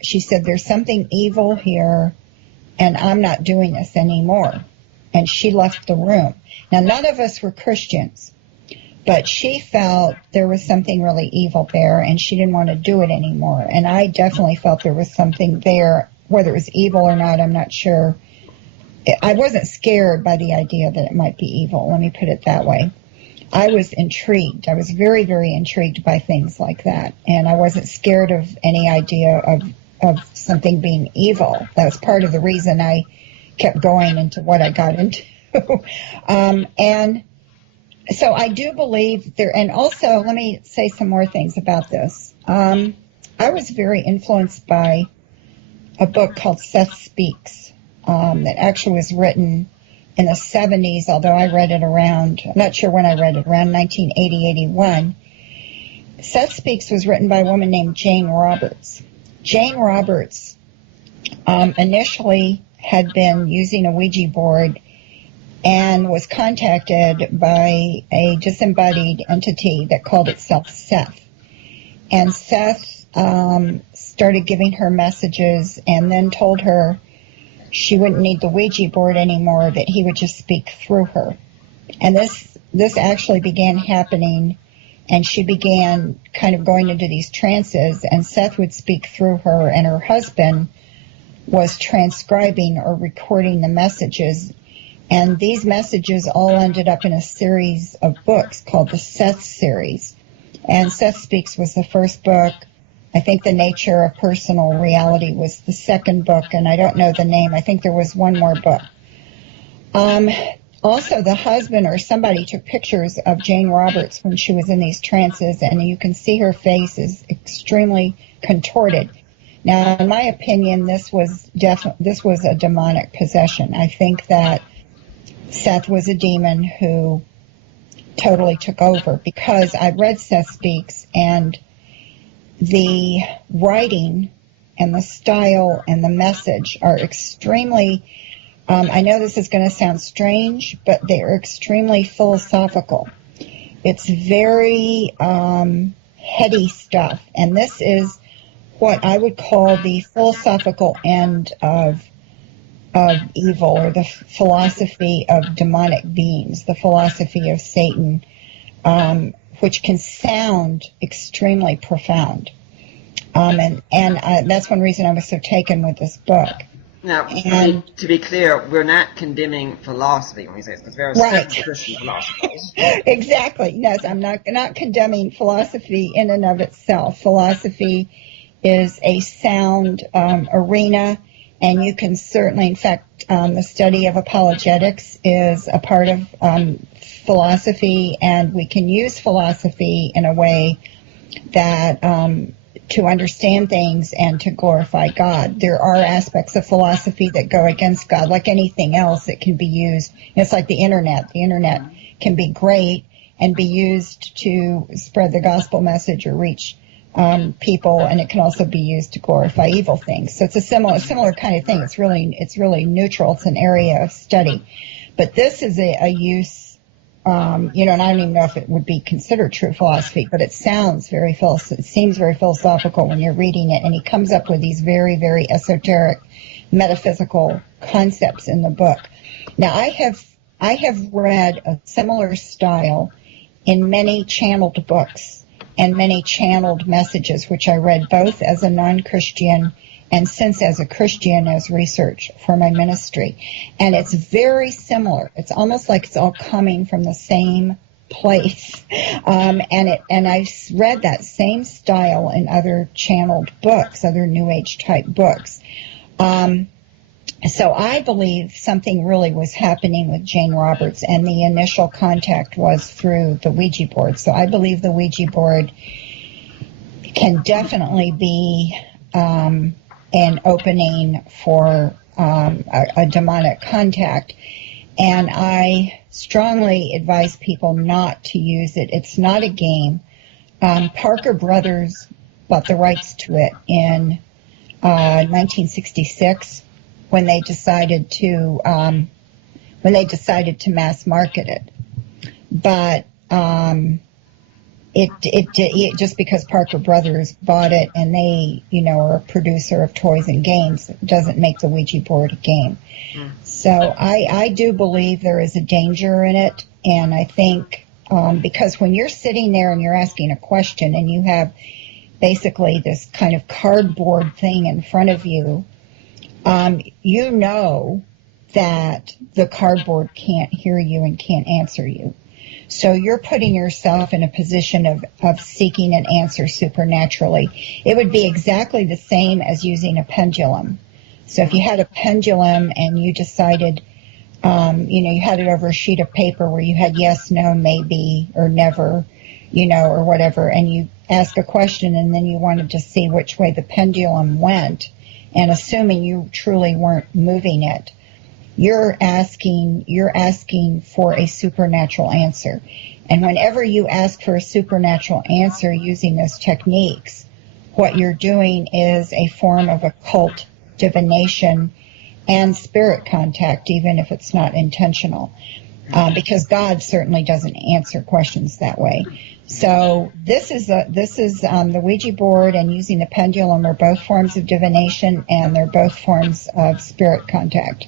she said, there's something evil here, and I'm not doing this anymore. And she left the room. Now, none of us were Christians, but she felt there was something really evil there, and she didn't want to do it anymore. And I definitely felt there was something there. Whether it was evil or not, I'm not sure. I wasn't scared by the idea that it might be evil. Let me put it that way. I was intrigued. I was very, very intrigued by things like that. And I wasn't scared of any idea of something being evil. That was part of the reason I kept going into what I got into. And So I do believe there, and also let me say some more things about this. I was very influenced by a book called Seth Speaks that actually was written in the 70s, although I read it around, I'm not sure when I read it, around 1980, 81. Seth Speaks was written by a woman named Jane Roberts. Jane Roberts initially had been using a Ouija board and was contacted by a disembodied entity that called itself Seth. And Seth started giving her messages and then told her she wouldn't need the Ouija board anymore, that he would just speak through her. And this actually began happening, and she began kind of going into these trances, and Seth would speak through her, and her husband was transcribing or recording the messages. And these messages all ended up in a series of books called the Seth series. And Seth Speaks was the first book. I think The Nature of Personal Reality was the second book, and I don't know the name. I think there was one more book. Also, the husband or somebody took pictures of Jane Roberts when she was in these trances, and you can see her face is extremely contorted. Now, in my opinion, this was a demonic possession. I think that Seth was a demon who totally took over, because I read Seth Speaks, and the writing and the style and the message are extremely, I know this is going to sound strange, but they are extremely philosophical. It's very heady stuff, and this is what I would call the philosophical end of evil, or the philosophy of demonic beings, the philosophy of Satan, which can sound extremely profound. And that's one reason I was so taken with this book. Now, to be clear, we're not condemning philosophy when we say this, because there are right. certain Christian philosophers. Exactly. Yes, I'm not condemning philosophy in and of itself. Philosophy is a sound arena, and you can certainly, in fact, the study of apologetics is a part of philosophy, and we can use philosophy in a way that to understand things and to glorify God. There are aspects of philosophy that go against God, like anything else. It can be used. It's like the internet. The internet can be great and be used to spread the gospel message or reach people, and it can also be used to glorify evil things. So it's a similar kind of thing. It's really neutral. It's an area of study. But this is a use, and I don't even know if it would be considered true philosophy, but it seems very philosophical when you're reading it, and he comes up with these very, very esoteric metaphysical concepts in the book. Now, I have read a similar style in many channeled books and many channeled messages, which I read both as a non-Christian and since as a Christian as research for my ministry. And it's very similar. It's almost like it's all coming from the same place. And I've read that same style in other channeled books, other New Age type books. So I believe something really was happening with Jane Roberts, and the initial contact was through the Ouija board. So I believe the Ouija board can definitely be an opening for a demonic contact. And I strongly advise people not to use it. It's not a game. Parker Brothers bought the rights to it in 1966 when they decided to mass market it. But it just because Parker Brothers bought it and they, are a producer of toys and games, doesn't make the Ouija board a game. So I do believe there is a danger in it, and I think because when you're sitting there and you're asking a question and you have basically this kind of cardboard thing in front of you, you know that the cardboard can't hear you and can't answer you. So you're putting yourself in a position of seeking an answer supernaturally. It would be exactly the same as using a pendulum. So if you had a pendulum and you decided You had it over a sheet of paper where you had yes, no, maybe, or never, or whatever, and you ask a question and then you wanted to see which way the pendulum went, and assuming you truly weren't moving it, you're asking for a supernatural answer. And whenever you ask for a supernatural answer using those techniques, what you're doing is a form of occult divination and spirit contact, even if it's not intentional, because God certainly doesn't answer questions that way. So this is the Ouija board and using the pendulum are both forms of divination, and they're both forms of spirit contact.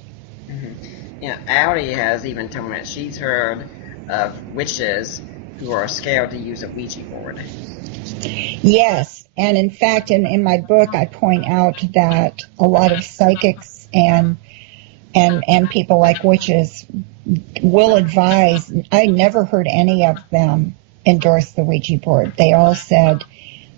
Audi has even told me that she's heard of witches who are scared to use a Ouija board. Yes, and in fact, in my book, I point out that a lot of psychics and people like witches will advise. I never heard any of them endorse the Ouija board. They all said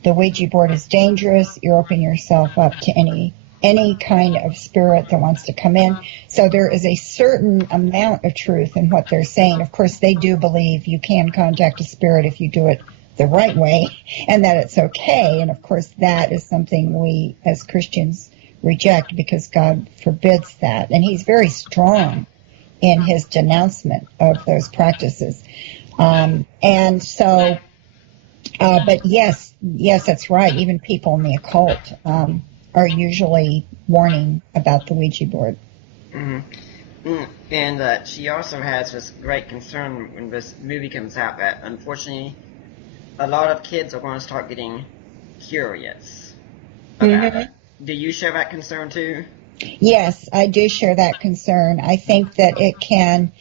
the Ouija board is dangerous. You're opening yourself up to any kind of spirit that wants to come in. So there is a certain amount of truth in what they're saying. Of course, they do believe you can contact a spirit if you do it the right way, and that it's okay. And of course, that is something we as Christians reject because God forbids that. And he's very strong in his denouncement of those practices. But yes, that's right. Even people in the occult are usually warning about the Ouija board. And she also has this great concern when this movie comes out that, unfortunately, a lot of kids are going to start getting curious about it. Do you share that concern too? Yes, I do share that concern. I think that it can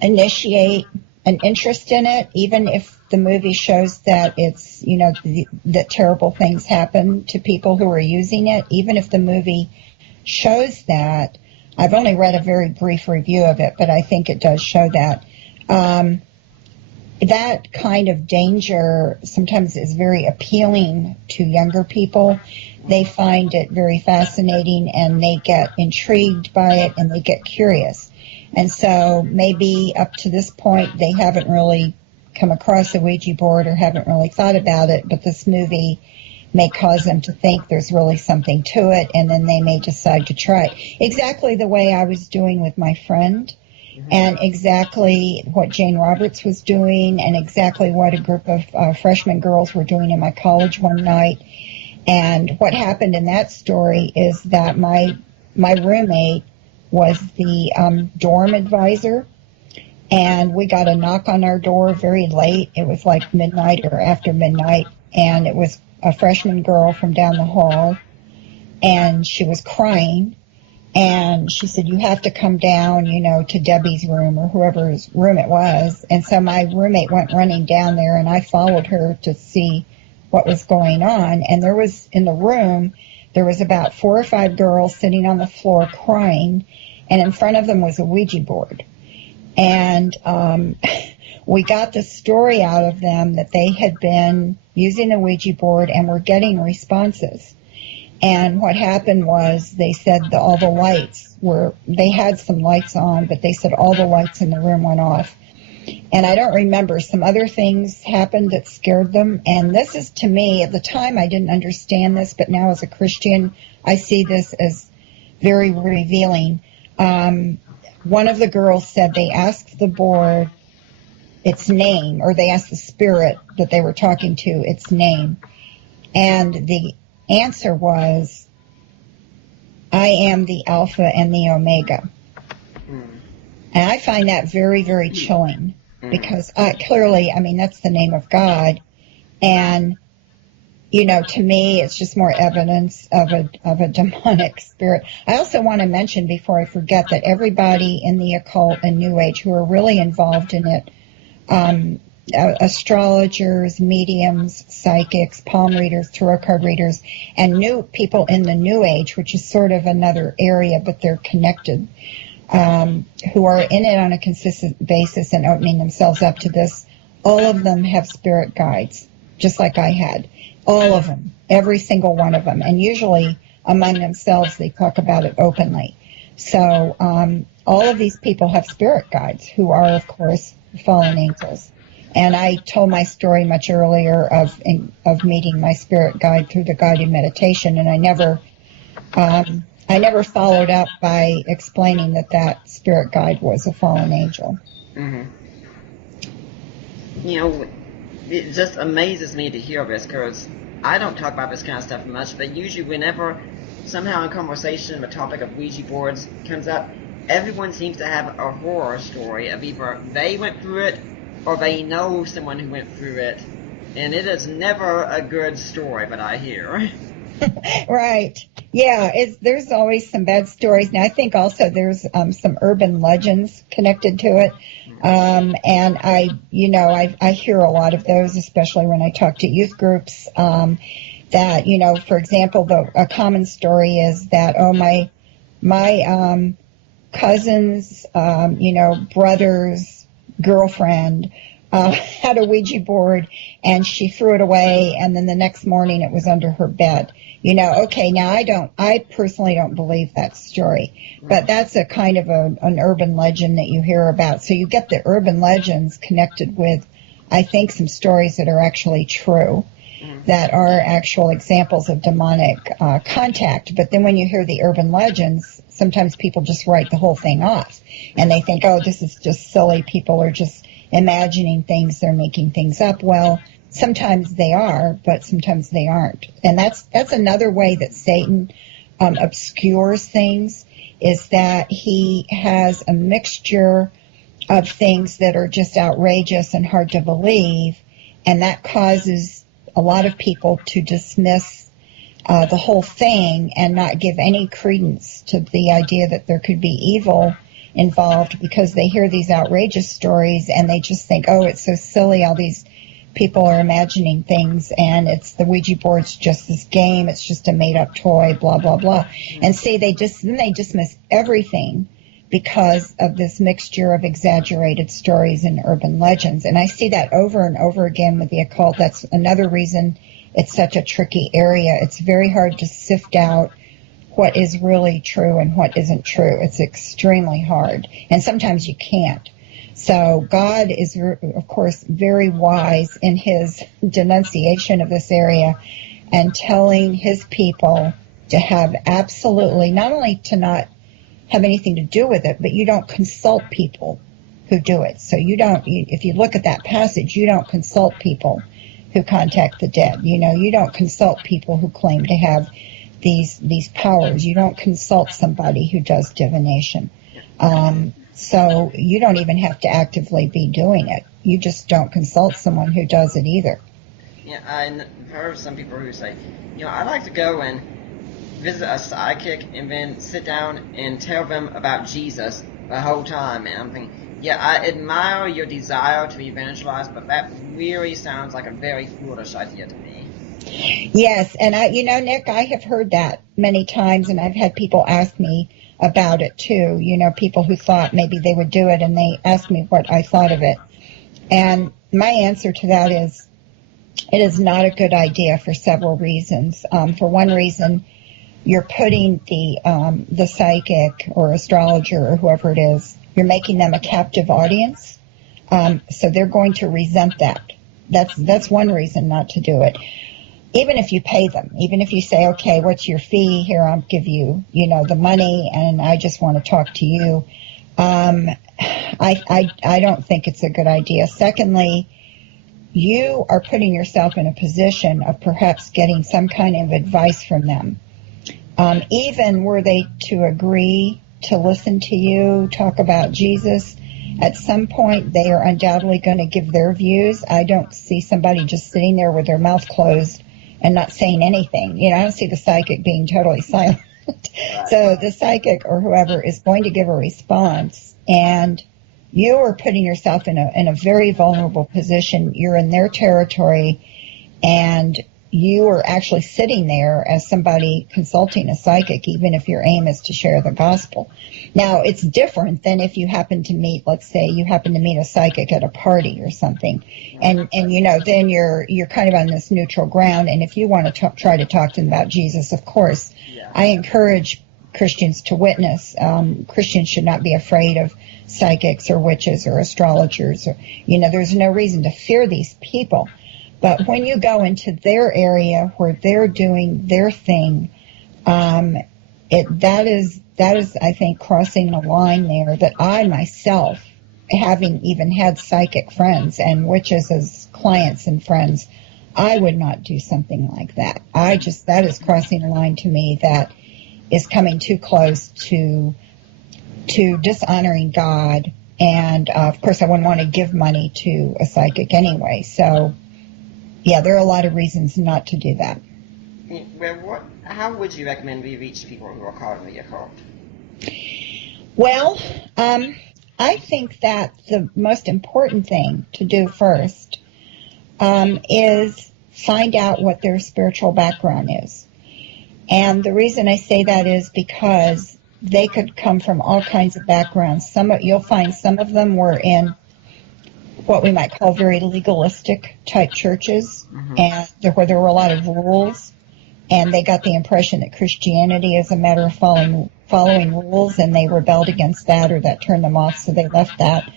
initiate an interest in it, even if the movie shows that it's, that terrible things happen to people who are using it. Even if the movie shows that, I've only read a very brief review of it, but I think it does show that. That kind of danger sometimes is very appealing to younger people. They find it very fascinating and they get intrigued by it and they get curious. And so maybe up to this point they haven't really come across a Ouija board or haven't really thought about it, but this movie may cause them to think there's really something to it, and then they may decide to try it. Exactly the way I was doing with my friend, and exactly what Jane Roberts was doing, and exactly what a group of freshman girls were doing in my college one night. And what happened in that story is that my roommate was the dorm advisor, and we got a knock on our door very late. It was like midnight or after midnight, and it was a freshman girl from down the hall, and she was crying. And she said, you have to come down, to Debbie's room or whoever's room it was. And so my roommate went running down there, and I followed her to see what was going on. And there was, in the room, there was about 4 or 5 girls sitting on the floor crying, and in front of them was a Ouija board. And we got the story out of them that they had been using the Ouija board and were getting responses. And what happened was they said that all the lights they had some lights on, but they said all the lights in the room went off. And I don't remember, some other things happened that scared them. And this is, to me, at the time I didn't understand this, but now as a Christian, I see this as very revealing. One of the girls said they asked the board its name, or they asked the spirit that they were talking to its name. And the answer was, I am the Alpha and the Omega. And I find that very, very chilling, because clearly, that's the name of God. And, to me, it's just more evidence of a demonic spirit. I also want to mention, before I forget, that everybody in the occult and New Age who are really involved in it, astrologers, mediums, psychics, palm readers, tarot card readers, and new people in the New Age, which is sort of another area, but they're connected, who are in it on a consistent basis and opening themselves up to this. All of them have spirit guides, just like I had. All of them, every single one of them. And usually among themselves they talk about it openly. So all of these people have spirit guides who are, of course, fallen angels. And I told my story much earlier of meeting my spirit guide through the guided meditation, and I never followed up by explaining that spirit guide was a fallen angel. Mm-hmm. You know, it just amazes me to hear this, because I don't talk about this kind of stuff much, but usually whenever somehow in conversation the topic of Ouija boards comes up, everyone seems to have a horror story of either they went through it or they know someone who went through it, and it is never a good story that I hear. Right. Yeah, there's always some bad stories. Now, I think also there's some urban legends connected to it. And I hear a lot of those, especially when I talk to youth groups, that, for example, a common story is that, my cousin's, brother's girlfriend had a Ouija board and she threw it away, and then the next morning it was under her bed. Okay, now I personally don't believe that story, but that's a kind of an urban legend that you hear about. So you get the urban legends connected with, I think, some stories that are actually true, that are actual examples of demonic contact. But then when you hear the urban legends, sometimes people just write the whole thing off, and they think, oh, this is just silly. People are just imagining things. They're making things up. Well, sometimes they are, but sometimes they aren't. And that's another way that Satan obscures things, is that he has a mixture of things that are just outrageous and hard to believe, and that causes a lot of people to dismiss the whole thing and not give any credence to the idea that there could be evil involved, because they hear these outrageous stories and they just think, oh, it's so silly, all these people are imagining things, and it's the Ouija board's just this game, it's just a made-up toy, blah, blah, blah. And see, they dismiss everything because of this mixture of exaggerated stories and urban legends. And I see that over and over again with the occult. That's another reason it's such a tricky area. It's very hard to sift out what is really true and what isn't true. It's extremely hard, and sometimes you can't. So God is, of course, very wise in his denunciation of this area and telling his people to have absolutely, not only to not have anything to do with it, but you don't consult people who do it. So if you look at that passage, you don't consult people who contact the dead. You don't consult people who claim to have these powers. You don't consult somebody who does divination. So you don't even have to actively be doing it. You just don't consult someone who does it either. Yeah, I've heard of some people who say, I'd like to go and visit a psychic and then sit down and tell them about Jesus the whole time. And I'm thinking, yeah, I admire your desire to be evangelized, but that really sounds like a very foolish idea to me. Yes, and Nick, I have heard that many times, and I've had people ask me about it too. People who thought maybe they would do it, and they asked me what I thought of it. And my answer to that is, it is not a good idea for several reasons. For one reason, you're putting the psychic or astrologer or whoever it is, you're making them a captive audience. So they're going to resent that. That's one reason not to do it. Even if you pay them, even if you say, okay, what's your fee? Here, I'll give you, the money, and I just want to talk to you. I don't think it's a good idea. Secondly, you are putting yourself in a position of perhaps getting some kind of advice from them. Even were they to agree to listen to you talk about Jesus, at some point they are undoubtedly going to give their views. I don't see somebody just sitting there with their mouth closed and not saying anything. I don't see the psychic being totally silent. So the psychic or whoever is going to give a response, and you are putting yourself in a very vulnerable position. You're in their territory, and you are actually sitting there as somebody consulting a psychic, even if your aim is to share the gospel. Now, it's different than if you happen to meet, let's say you happen to meet a psychic at a party or something, and then you're kind of on this neutral ground, and if you want to try to talk to them about Jesus, of course, I encourage Christians to witness. Christians should not be afraid of psychics or witches or astrologers. Or, there's no reason to fear these people. But when you go into their area where they're doing their thing, that is, I think, crossing the line there that I myself, having even had psychic friends and witches as clients and friends, I would not do something like that. That is crossing a line to me that is coming too close to dishonoring God. And, of course, I wouldn't want to give money to a psychic anyway. So, yeah, there are a lot of reasons not to do that. Well, how would you recommend we reach people who are caught in the occult? Well, I think that the most important thing to do first is find out what their spiritual background is. And the reason I say that is because they could come from all kinds of backgrounds. You'll find some of them were in what we might call very legalistic type churches, and where there were a lot of rules, and they got the impression that Christianity is a matter of following rules, and they rebelled against that, or that turned them off, so they left that.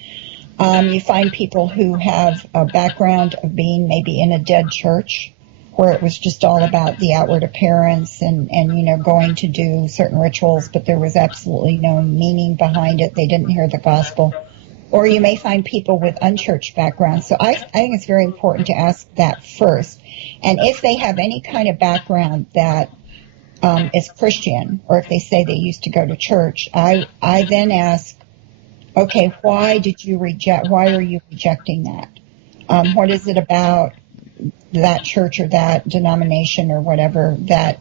You find people who have a background of being maybe in a dead church, where it was just all about the outward appearance and going to do certain rituals, but there was absolutely no meaning behind it. They didn't hear the gospel. Or you may find people with unchurched backgrounds. So I think it's very important to ask that first. And if they have any kind of background that is Christian, or if they say they used to go to church, I then ask, okay, why are you rejecting that? What is it about that church or that denomination or whatever that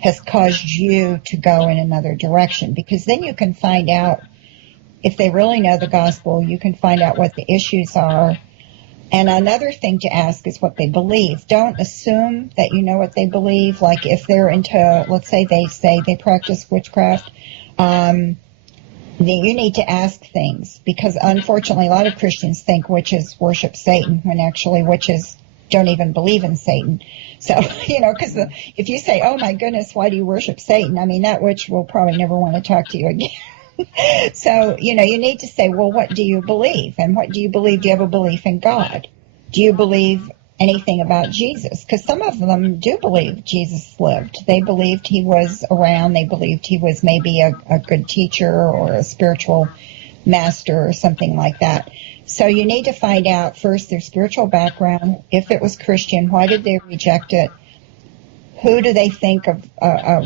has caused you to go in another direction? Because then you can find out if they really know the gospel. You can find out what the issues are. And another thing to ask is what they believe. Don't assume that you know what they believe. Like if they're into, let's say they practice witchcraft, you need to ask things, because unfortunately a lot of Christians think witches worship Satan when actually witches don't even believe in Satan. So, because if you say, oh my goodness, why do you worship Satan? I mean, that witch will probably never want to talk to you again. So, you need to say, well, what do you believe? And what do you believe? Do you have a belief in God? Do you believe anything about Jesus? Because some of them do believe Jesus lived. They believed he was around. They believed he was maybe a good teacher or a spiritual master or something like that. So you need to find out first their spiritual background. If it was Christian, why did they reject it? Who do they think of,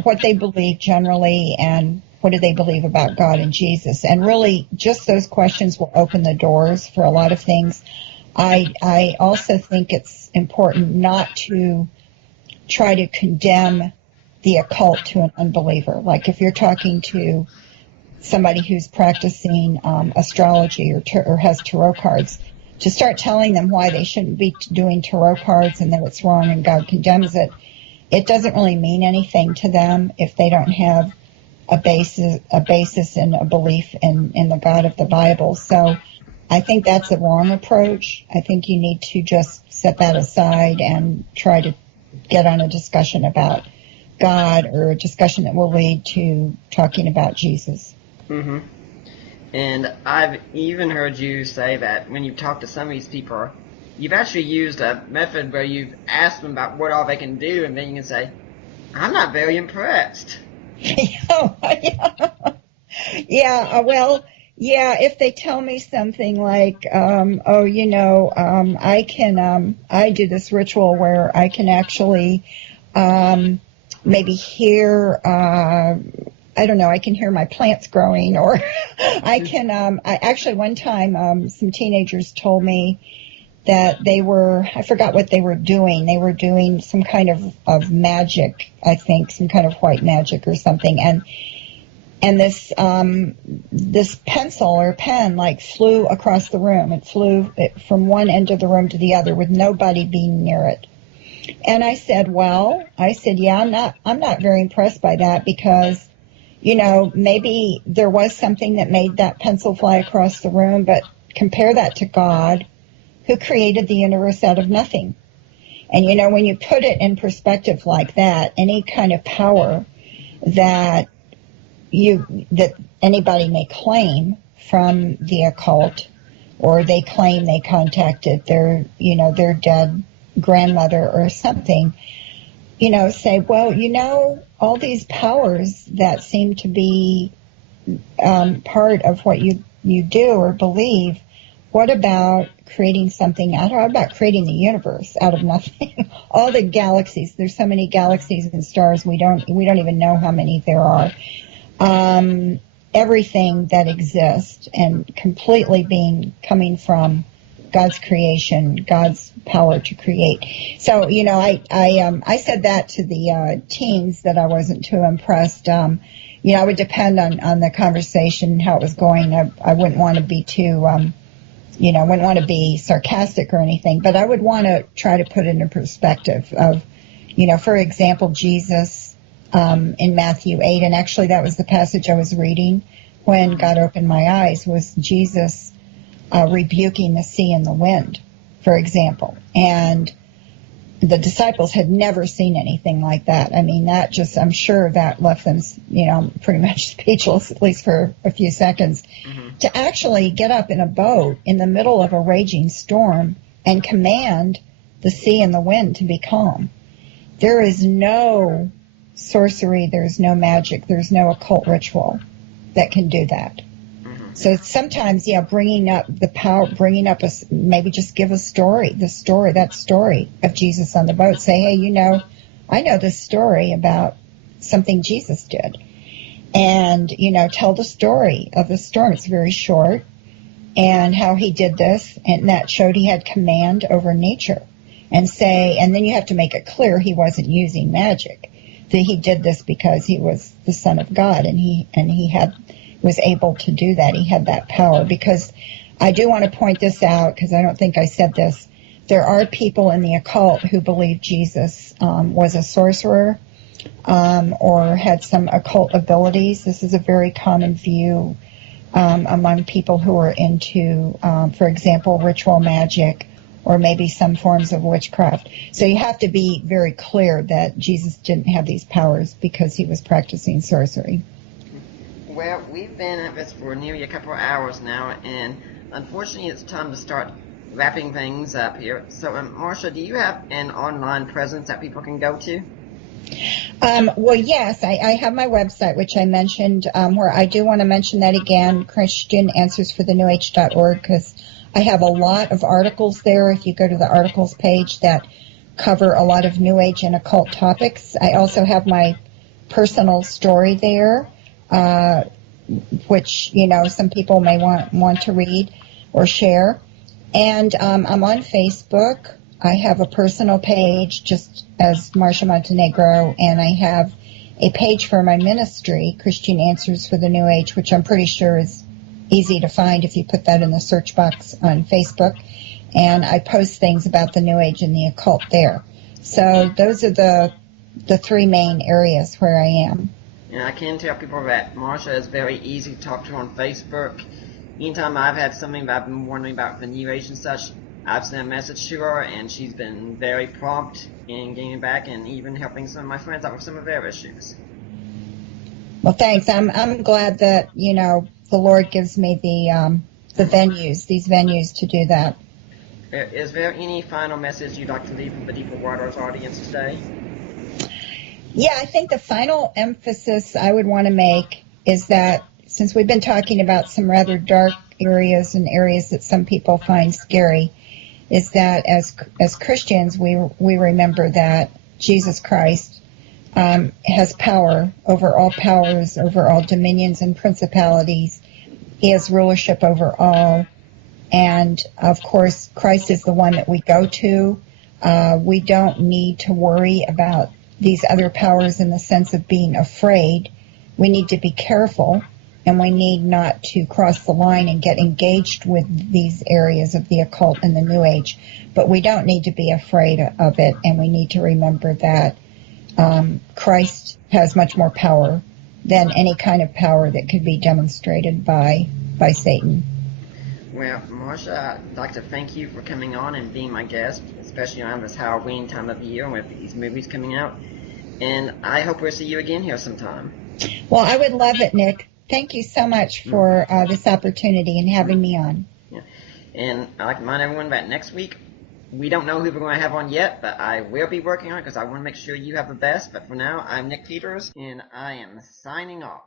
what they believe generally, and what do they believe about God and Jesus? And really, just those questions will open the doors for a lot of things. I also think it's important not to try to condemn the occult to an unbeliever. Like if you're talking to somebody who's practicing astrology or has tarot cards, to start telling them why they shouldn't be doing tarot cards and that it's wrong and God condemns it, it doesn't really mean anything to them if they don't have a basis and a belief in the God of the Bible. So I think that's a wrong approach. I think you need to just set that aside and try to get on a discussion about God, or a discussion that will lead to talking about Jesus. Mm-hmm. And I've even heard you say that when you talk to some of these people, you've actually used a method where you've asked them about what all they can do, and then you can say, I'm not very impressed. If they tell me something like, I do this ritual where I can actually maybe hear, I can hear my plants growing, or I can, one time, some teenagers told me that I forgot what they were doing. They were doing some kind of magic, I think, some kind of white magic or something. And this pencil or pen flew across the room. It flew from one end of the room to the other with nobody being near it. And I said, I'm not very impressed by that, because, maybe there was something that made that pencil fly across the room, but compare that to God, who created the universe out of nothing. And, when you put it in perspective like that, any kind of power that that anybody may claim from the occult, or they claim they contacted their dead grandmother or something, say, well, all these powers that seem to be part of what you do or believe, what about creating something out? How about creating the universe out of nothing? All the galaxies. There's so many galaxies and stars. We don't even know how many there are. Everything that exists and completely coming from God's creation, God's power to create. So, I said that to the teens that I wasn't too impressed. It would depend on the conversation, how it was going. I wouldn't want to be too, wouldn't want to be sarcastic or anything, but I would want to try to put it in perspective of, for example, Jesus in Matthew 8, and actually that was the passage I was reading when God opened my eyes, was Jesus rebuking the sea and the wind, for example. And the disciples had never seen anything like that. I mean, I'm sure that left them, pretty much speechless, at least for a few seconds. Mm-hmm. To actually get up in a boat in the middle of a raging storm and command the sea and the wind to be calm. There is no sorcery, there's no magic, there's no occult ritual that can do that. Mm-hmm. So sometimes, bringing up the power, maybe just give that story of Jesus on the boat. Say, hey, I know this story about something Jesus did. And, tell the story of the storm. It's very short. And how he did this, and that showed he had command over nature. And then you have to make it clear he wasn't using magic. That he did this because he was the Son of God, and he was able to do that. He had that power. Because I do want to point this out, because I don't think I said this. There are people in the occult who believe Jesus was a sorcerer or had some occult abilities. This is a very common view among people who are into, for example, ritual magic, or maybe some forms of witchcraft. So you have to be very clear that Jesus didn't have these powers because he was practicing sorcery. Well, we've been at this for nearly a couple of hours now, and unfortunately it's time to start wrapping things up here. So, Marcia, do you have an online presence that people can go to? Well, yes, I have my website, which I mentioned, where I do want to mention that again, ChristianAnswersForTheNewAge.org, because I have a lot of articles there. If you go to the articles page, that cover a lot of New Age and occult topics. I also have my personal story there, which, some people may want to read or share. And I'm on Facebook. I have a personal page, just as Marcia Montenegro, and I have a page for my ministry, Christian Answers for the New Age, which I'm pretty sure is easy to find if you put that in the search box on Facebook. And I post things about the New Age and the occult there. So those are the three main areas where I am. And I can tell people that Marcia is very easy to talk to on Facebook. Anytime I've had something that I've been wondering about the New Age and such, I've sent a message to her, and she's been very prompt in getting back and even helping some of my friends out with some of their issues. Well, thanks. I'm glad that, the Lord gives me these venues to do that. Is there any final message you'd like to leave with the Deeper Waters audience today? Yeah, I think the final emphasis I would want to make is that since we've been talking about some rather dark areas and areas that some people find scary, is that as Christians, we remember that Jesus Christ has power over all powers, over all dominions and principalities. He has rulership over all. And, of course, Christ is the one that we go to. We don't need to worry about these other powers in the sense of being afraid. We need to be careful, and we need not to cross the line and get engaged with these areas of the occult and the New Age. But we don't need to be afraid of it, and we need to remember that Christ has much more power than any kind of power that could be demonstrated by Satan. Well, Marcia, I'd like to thank you for coming on and being my guest, especially around this Halloween time of year with these movies coming out. And I hope we'll see you again here sometime. Well, I would love it, Nick. Thank you so much for this opportunity and having me on. Yeah. And I'd like to remind everyone that next week, we don't know who we're going to have on yet, but I will be working on it because I want to make sure you have the best. But for now, I'm Nick Peters, and I am signing off.